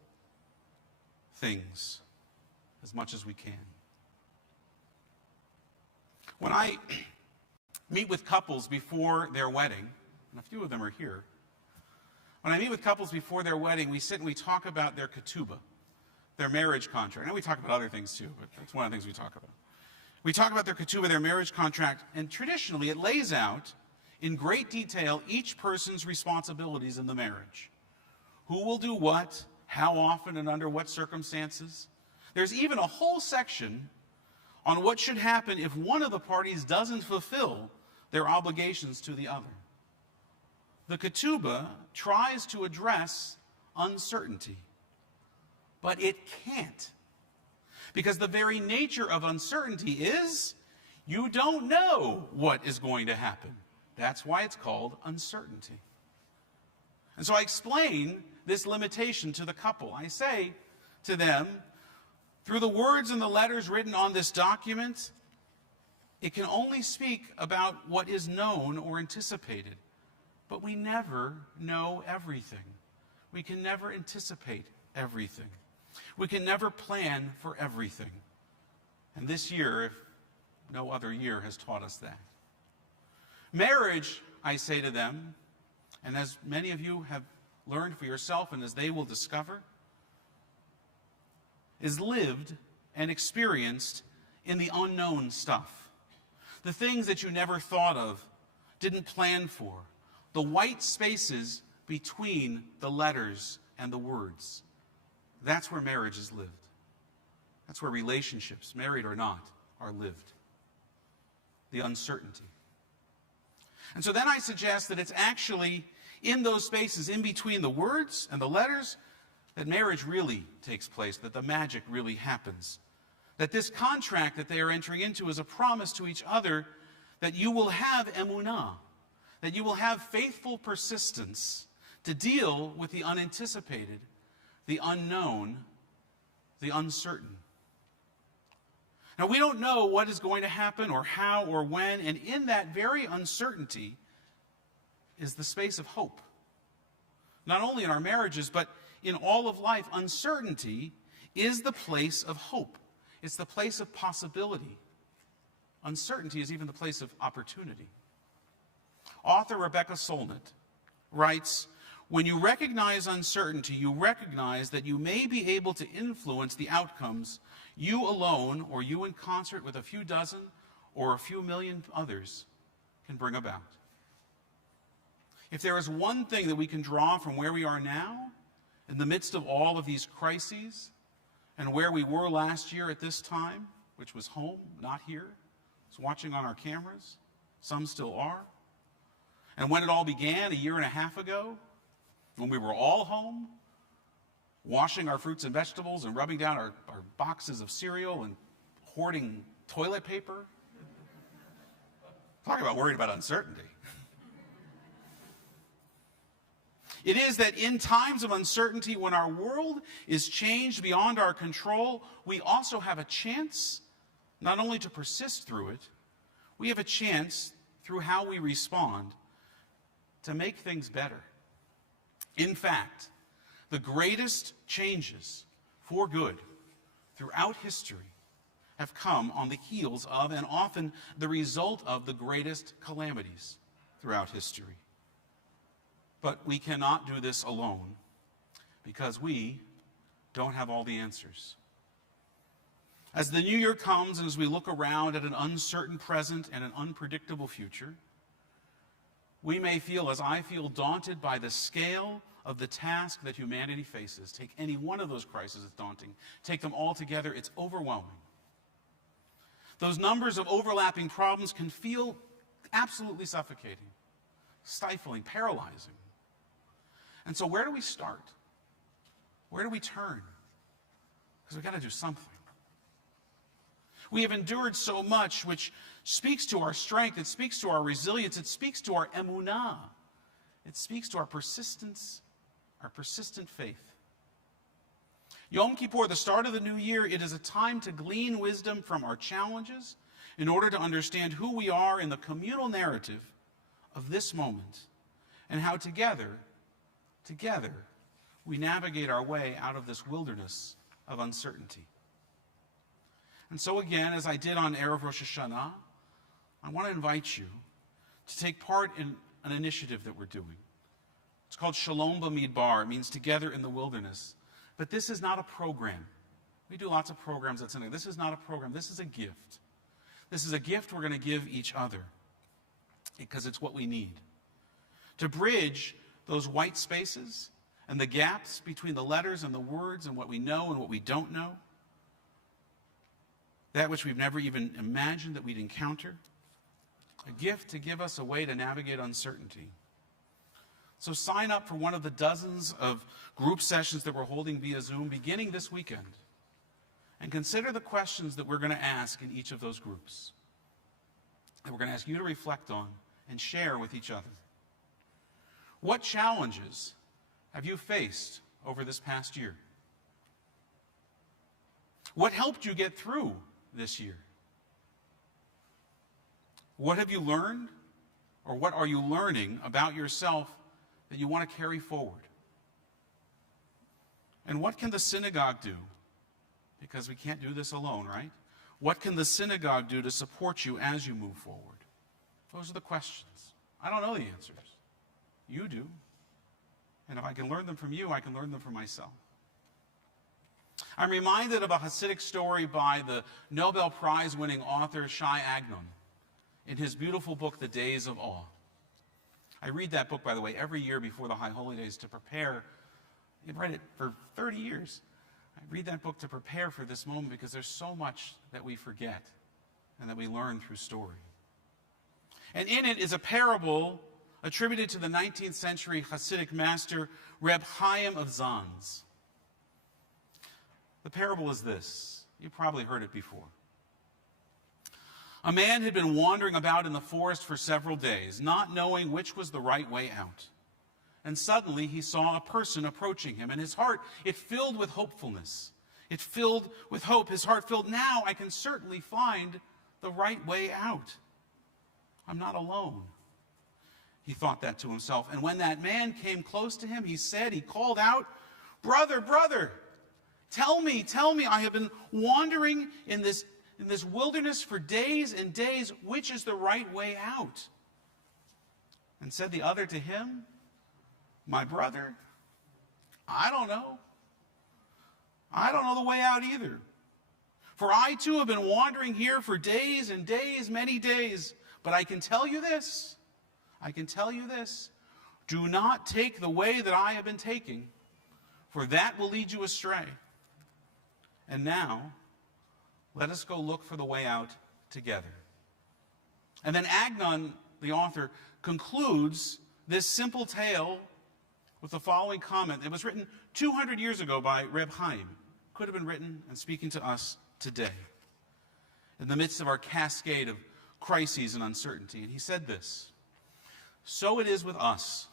things as much as we can. When I meet with couples before their wedding, and a few of them are here, when I meet with couples before their wedding, we sit and we talk about their ketubah, their marriage contract. I know we talk about other things too, but that's one of the things we talk about. We talk about their ketubah, their marriage contract, and traditionally it lays out in great detail each person's responsibilities in the marriage. Who will do what, how often, and under what circumstances. There's even a whole section on what should happen if one of the parties doesn't fulfill their obligations to the other. The ketubah tries to address uncertainty, but it can't. Because the very nature of uncertainty is you don't know what is going to happen. That's why it's called uncertainty. And so I explain this limitation to the couple. I say to them, through the words and the letters written on this document, it can only speak about what is known or anticipated. But we never know everything. We can never anticipate everything. We can never plan for everything. And this year, if no other year, has taught us that. Marriage, I say to them, and as many of you have learned for yourself and as they will discover, is lived and experienced in the unknown stuff. The things that you never thought of, didn't plan for. The white spaces between the letters and the words. That's where marriage is lived. That's where relationships, married or not, are lived. The uncertainty. And so then I suggest that it's actually in those spaces in between the words and the letters that marriage really takes place, that the magic really happens. That this contract that they are entering into is a promise to each other that you will have emunah, that you will have faithful persistence to deal with the unanticipated, the unknown, the uncertain. Now, we don't know what is going to happen or how or when, and in that very uncertainty is the space of hope. Not only in our marriages, but in all of life, uncertainty is the place of hope. It's the place of possibility. Uncertainty is even the place of opportunity. Author Rebecca Solnit writes, "When you recognize uncertainty, you recognize that you may be able to influence the outcomes you alone, or you in concert with a few dozen or a few million others, can bring about." If there is one thing that we can draw from where we are now, in the midst of all of these crises, and where we were last year at this time, which was home, not here, was watching on our cameras, some still are, and when it all began a year and a half ago, when we were all home, washing our fruits and vegetables and rubbing down our boxes of cereal and hoarding toilet paper. Talk about worried about uncertainty. It is that in times of uncertainty, when our world is changed beyond our control, we also have a chance not only to persist through it, we have a chance through how we respond to make things better. In fact, the greatest changes for good throughout history have come on the heels of and often the result of the greatest calamities throughout history. But we cannot do this alone because we don't have all the answers. As the new year comes and as we look around at an uncertain present and an unpredictable future, we may feel, as I feel, daunted by the scale of the task that humanity faces. Take any one of those crises, it's daunting. Take them all together, it's overwhelming. Those numbers of overlapping problems can feel absolutely suffocating, stifling, paralyzing. And so where do we start? Where do we turn? Because we've got to do something. We have endured so much, which speaks to our strength, it speaks to our resilience, it speaks to our emunah. It speaks to our persistence, our persistent faith. Yom Kippur, the start of the new year, it is a time to glean wisdom from our challenges in order to understand who we are in the communal narrative of this moment and how together, we navigate our way out of this wilderness of uncertainty. And so again, as I did on Erev Rosh Hashanah, I want to invite you to take part in an initiative that we're doing. It's called Sholom Bamidbar. It means together in the wilderness. But this is not a program. We do lots of programs that's in there. This is not a program. This is a gift. This is a gift we're going to give each other because it's what we need. To bridge those white spaces and the gaps between the letters and the words and what we know and what we don't know. That which we've never even imagined that we'd encounter. A gift to give us a way to navigate uncertainty. So sign up for one of the dozens of group sessions that we're holding via Zoom beginning this weekend. And consider the questions that we're going to ask in each of those groups. That we're going to ask you to reflect on and share with each other. What challenges have you faced over this past year? What helped you get through this year? What have you learned, or what are you learning about yourself that you want to carry forward? And what can the synagogue do? Because we can't do this alone, right? What can the synagogue do to support you as you move forward? Those are the questions. I don't know the answers. You do. And if I can learn them from you, I can learn them from myself. I'm reminded of a Hasidic story by the Nobel Prize-winning author Shai Agnon in his beautiful book, The Days of Awe. I read that book, by the way, every year before the High Holy Days to prepare. I've read it for 30 years. I read that book to prepare for this moment because there's so much that we forget and that we learn through story. And in it is a parable attributed to the 19th century Hasidic master Reb Chaim of Zanz. The parable is this. You probably heard it before. A man had been wandering about in the forest for several days, not knowing which was the right way out. And suddenly he saw a person approaching him, and his heart, it filled with hopefulness. It filled with hope. His heart filled, now I can certainly find the right way out. I'm not alone. He thought that to himself. And when that man came close to him, he called out, brother, brother, tell me, I have been wandering in this wilderness for days and days. Which is the right way out? And said the other to him, my brother, I don't know. I don't know the way out either. For I too have been wandering here for days and days, many days. But I can tell you this. Do not take the way that I have been taking, for that will lead you astray. And now, let us go look for the way out together. And then Agnon, the author, concludes this simple tale with the following comment. It was written 200 years ago by Reb Chaim. Could have been written and speaking to us today, in the midst of our cascade of crises and uncertainty. And he said this, so it is with us.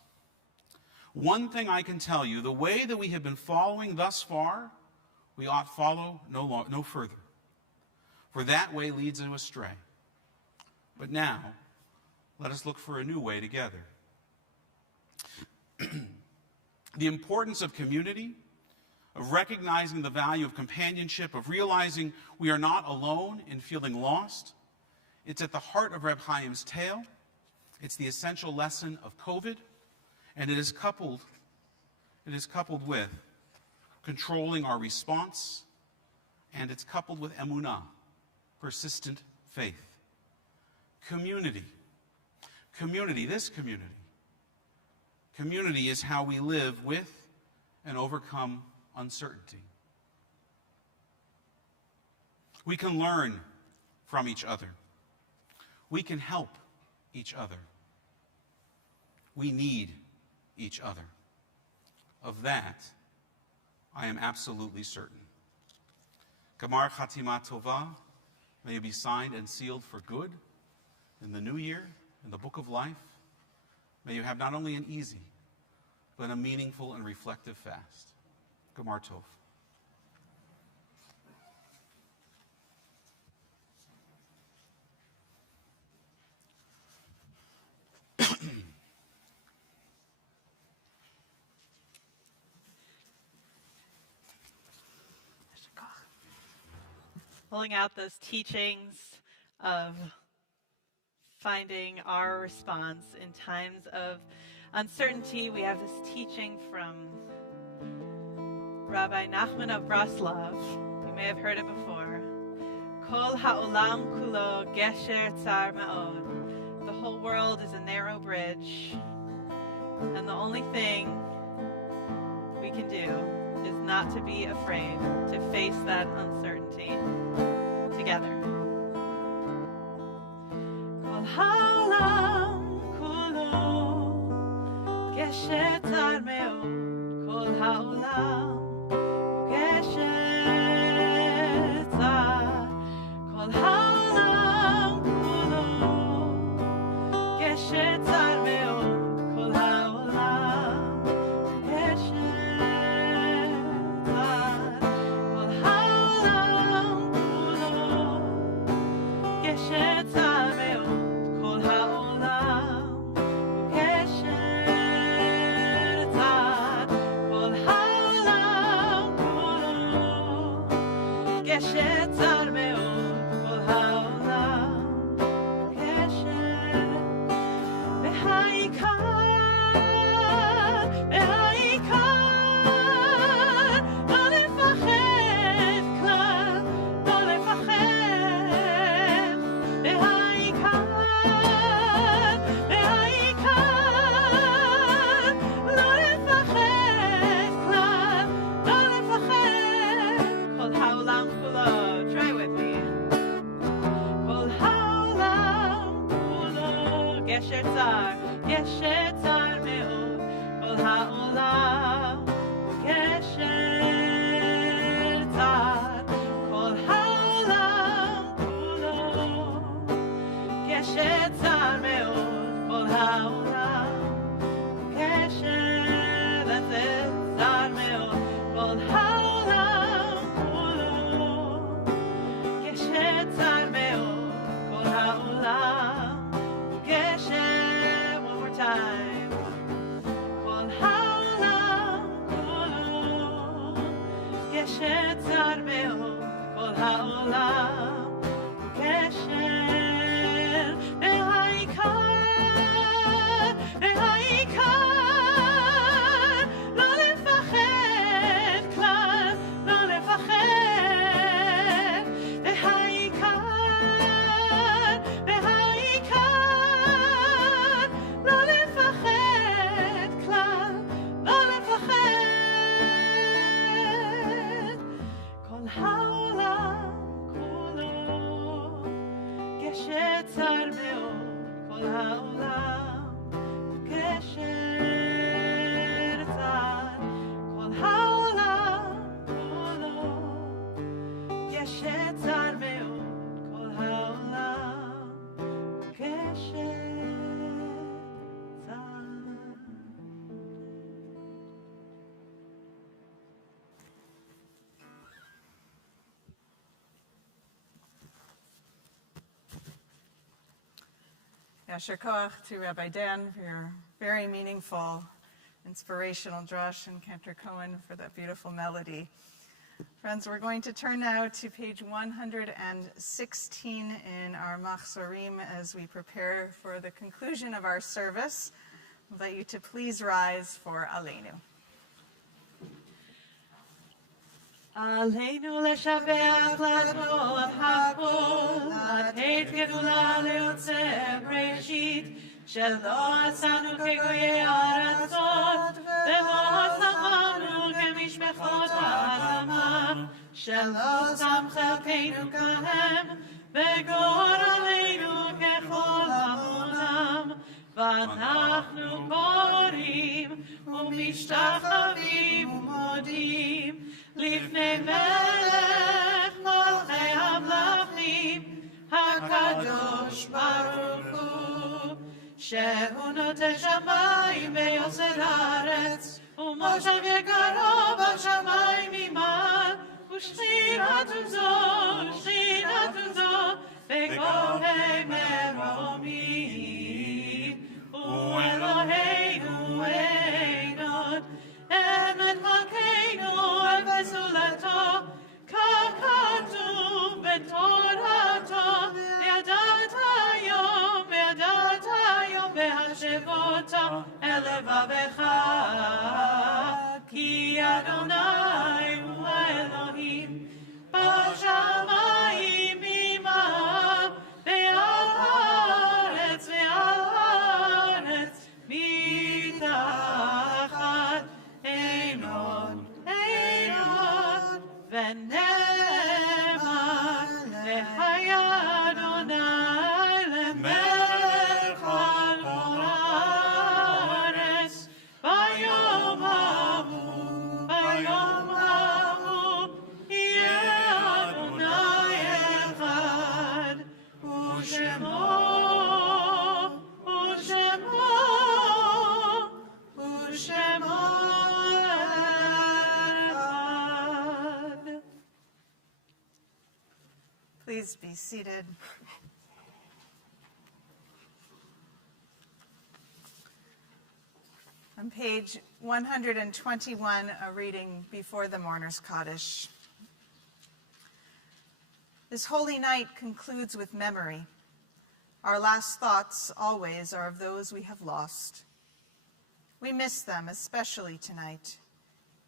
One thing I can tell you, the way that we have been following thus far, we ought follow no further. For that way leads us astray. But now, let us look for a new way together. The importance of community, of recognizing the value of companionship, of realizing we are not alone in feeling lost. It's at the heart of Reb Chaim's tale. It's the essential lesson of COVID, and it is coupled with controlling our response, and it's coupled with emunah, persistent faith. Community. This community. Community is how we live with and overcome uncertainty. We can learn from each other. We can help each other. We need each other. Of that, I am absolutely certain. Gamar Chatima Tova, may you be signed and sealed for good in the new year, in the book of life. May you have not only an easy, but a meaningful and reflective fast. Gamar Tov. Pulling out those teachings of finding our response in times of uncertainty, we have this teaching from Rabbi Nachman of Braslav. You may have heard it before. Kol ha'olam kulo gesher tsar ma'od. The whole world is a narrow bridge, and the only thing we can do is not to be afraid to face that uncertainty together. Kol ha'olam kulo gesher tsar me'od. Kol ha'olam gesher tsar. Kol ha'olam kulo gesher tsar me'od. Kol ha'olam gesher tsar. Kol ha'olam kulo gesher tsar me'od. Kol ha'olam gesher tsar. Kol ha'olam גשת צר מאוד כל העולם גשת והעיקר לא לפחד כלל לא לפחד והעיקר לא לפחד כלל לא לפחד כל העולם כולו try with me כל העולם כולו גשר צר מאוד כל העולם גשר צר כל העולם כולו גשר צר מאוד כל העולם גשר צר מאוד כל העולם כולו גשר צר מאוד כל העולם גשר one more time כל העולם כולו גשר צר מאוד כל העולם גשר והעיקר לא לפחד כלל לא לפחד והעיקר לא לפחד כלל לא לפחד כל העולם כולו גשר צר מאוד כל העולם גשר צר כל העולם כולו גשר צר מאוד כל העולם גשר צר Yasher Koach to Rabbi Dan for your very meaningful, inspirational drush, and Cantor Cohen for that beautiful melody. Friends, we're going to turn now to page 116 in our Machzorim as we prepare for the conclusion of our service. I'd like you to please rise for Aleinu. עלינו לשבח להטות הכל, לתת גדולה ליוצר בראשית, שלא עשנו כגויי הארצות, ולא שמנו כמשפחות האדמה, שלא שם חלקנו כהם, וגורלנו ככל המונם, ואנחנו קוראים ומשתחווים ומודים, לפני מלך מלכי המלכים, הקדוש ברוך הוא, שהוא נוטה שמיים ויוסד הארץ, ומושב יקרו בשמיים ממעל, ושכינת זו, בגוהי מרומים, הוא אלוהינו אין עוד, אמת מלכנו וזולתו, ככתוב בתורתו, וידעת היום והשבותו אל לבבך, כי אדוני הוא האלוהים, בשמיים ממעל, ועל הארץ מתחת, אין עוד, ונאמר, והיה אדוני למלך על כל הארץ, ביום ההוא יהיה אדוני אחד, ושמו Please be seated. On page 121, a reading before the Mourner's Kaddish. This holy night concludes with memory. Our last thoughts always are of those we have lost. We miss them, especially tonight,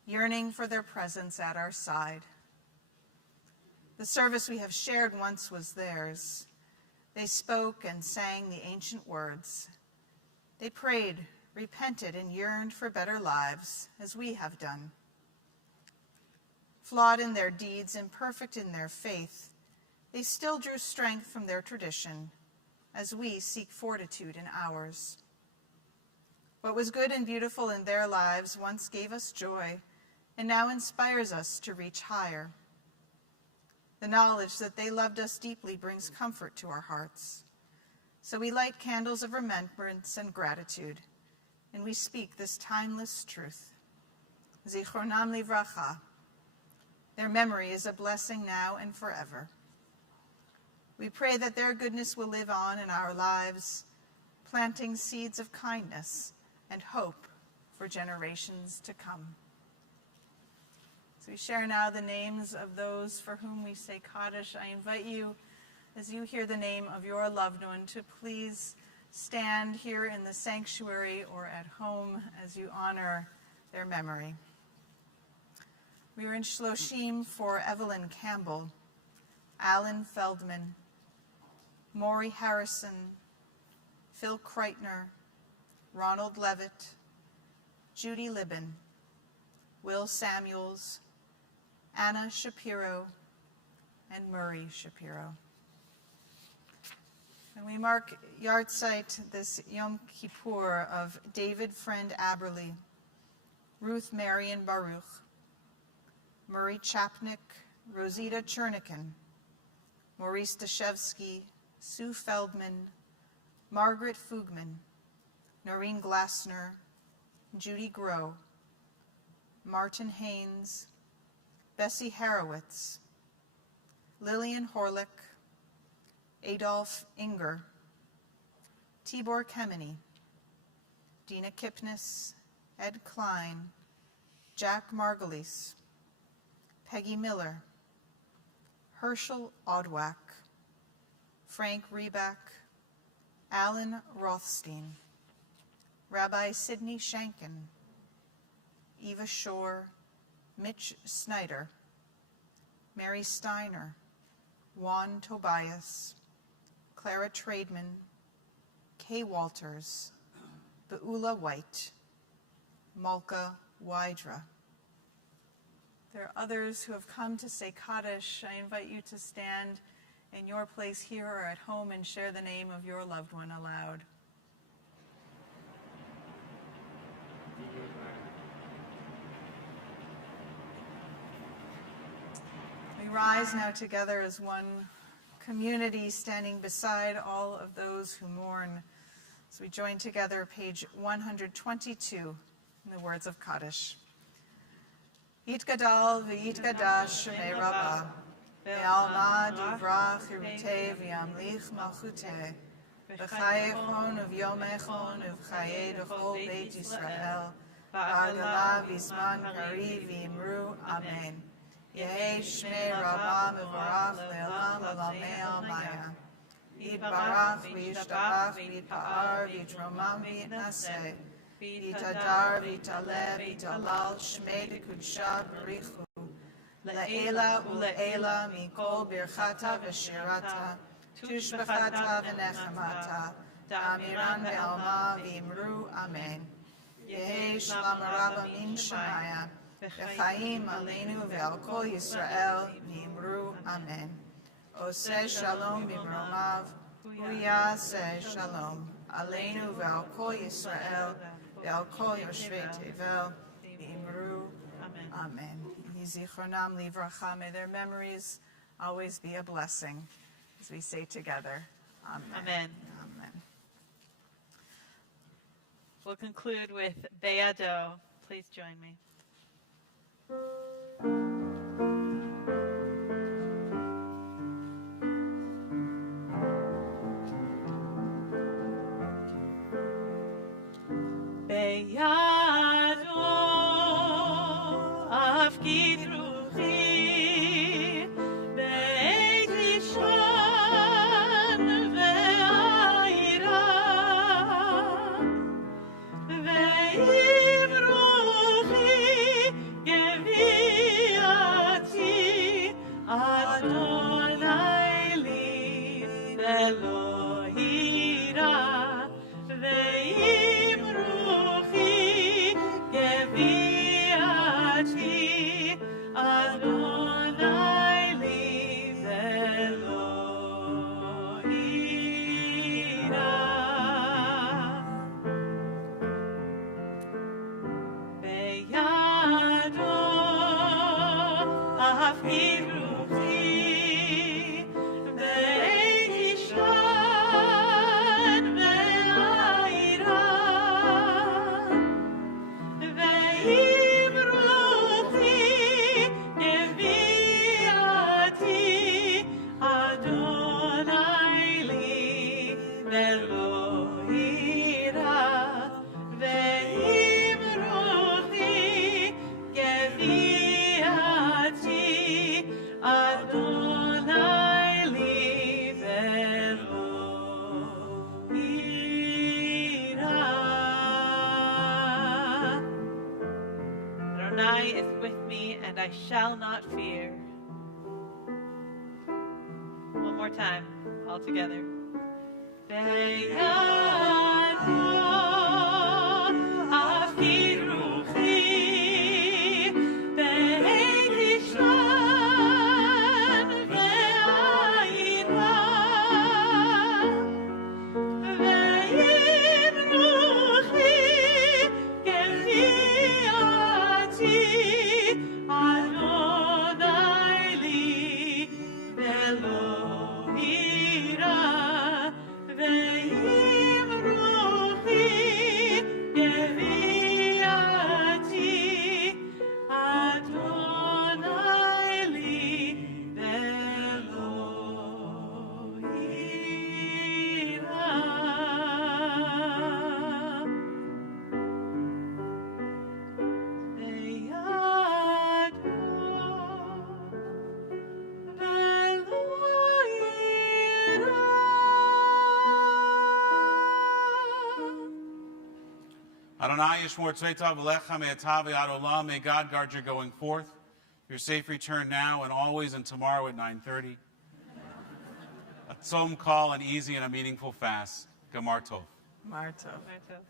yearning for their presence at our side. The service we have shared once was theirs. They spoke and sang the ancient words. They prayed, repented, and yearned for better lives, as we have done. Flawed in their deeds, imperfect in their faith, they still drew strength from their tradition, as we seek fortitude in ours. What was good and beautiful in their lives once gave us joy, and now inspires us to reach higher. The knowledge that they loved us deeply brings comfort to our hearts. So we light candles of remembrance and gratitude, and we speak this timeless truth. Zichronam livracha. Their memory is a blessing now and forever. We pray that their goodness will live on in our lives, planting seeds of kindness and hope for generations to come. So we share now the names of those for whom we say Kaddish. I invite you, as you hear the name of your loved one, to please stand here in the sanctuary or at home as you honor their memory. We are in Shloshim for Evelyn Campbell, Alan Feldman, Maury Harrison, Phil Kreitner, Ronald Levitt, Judy Libben, Will Samuels, Anna Shapiro, and Murray Shapiro. And we mark yahrzeit this Yom Kippur of David Friend Aberly, Ruth Marion Baruch, Murray Chapnick, Rosita Chernikin, Maurice Dashevsky, Sue Feldman, Margaret Fugman, Noreen Glassner, Judy Groh, Martin Haynes, Bessie Harowitz, Lillian Horlick, Adolf Inger, Tibor Kemeny, Dina Kipnis, Ed Klein, Jack Margulies, Peggy Miller, Herschel Odwack, Frank Reback, Alan Rothstein, Rabbi Sidney Shankin, Eva Shore, Mitch Snyder, Mary Steiner, Juan Tobias, Clara Trademan, Kay Walters, Beula White, Malka Wydra. There are others who have come to say Kaddish. I invite you to stand in your place here or at home and share the name of your loved one aloud. We rise now together as one community, standing beside all of those who mourn. So we join together, page 122, in the words of Kaddish. Yitgadal v'yitgadash shemei Rabbah, ve'alma divrach hirutei v'yamlich malchutei, v'chayechon uv'yomechon uv'chayei d'chol Beit Yisrael, v'agala v'zman kari v'imru amen. Yehei shmei Rabbah mevarach le'olam l'lamei almaya. Yitbarach v'yishtabach v'yitpa'ar v'yitromam v'yitnaseh. V'yitadar v'yitaleh v'yitalal shmei d'kudsha b'richu. Le'ela u'le'ela mikol birchata v'shirata. Tushbachata v'nechemata. Da'amiran be'alma v'imru amen. Yehei shlam Rabbah min shemaya. V'chaim aleinu ve'al kol Yisrael v'imru amen. Oseh shalom b'mromav, hu yaseh shalom. Aleinu ve'al kol Yisrael ve'al kol yoshvei tevel v'imru amen. Yizichronam livracha. May their memories always be a blessing. As we say together, amen. Amen. Amen. We'll conclude with Be'ado. Please join me. Be'ado afkid ruchi, be'et Adonai is with me, and I shall not fear. One more time, all together. Adonai Yishmor Tzveitav V'lecha Me'atav Yad Olam. May God guard your going forth, your safe return now and always, and tomorrow at 9:30. A tzom call, an easy and a meaningful fast. Gamar Tov. Marto. Marto.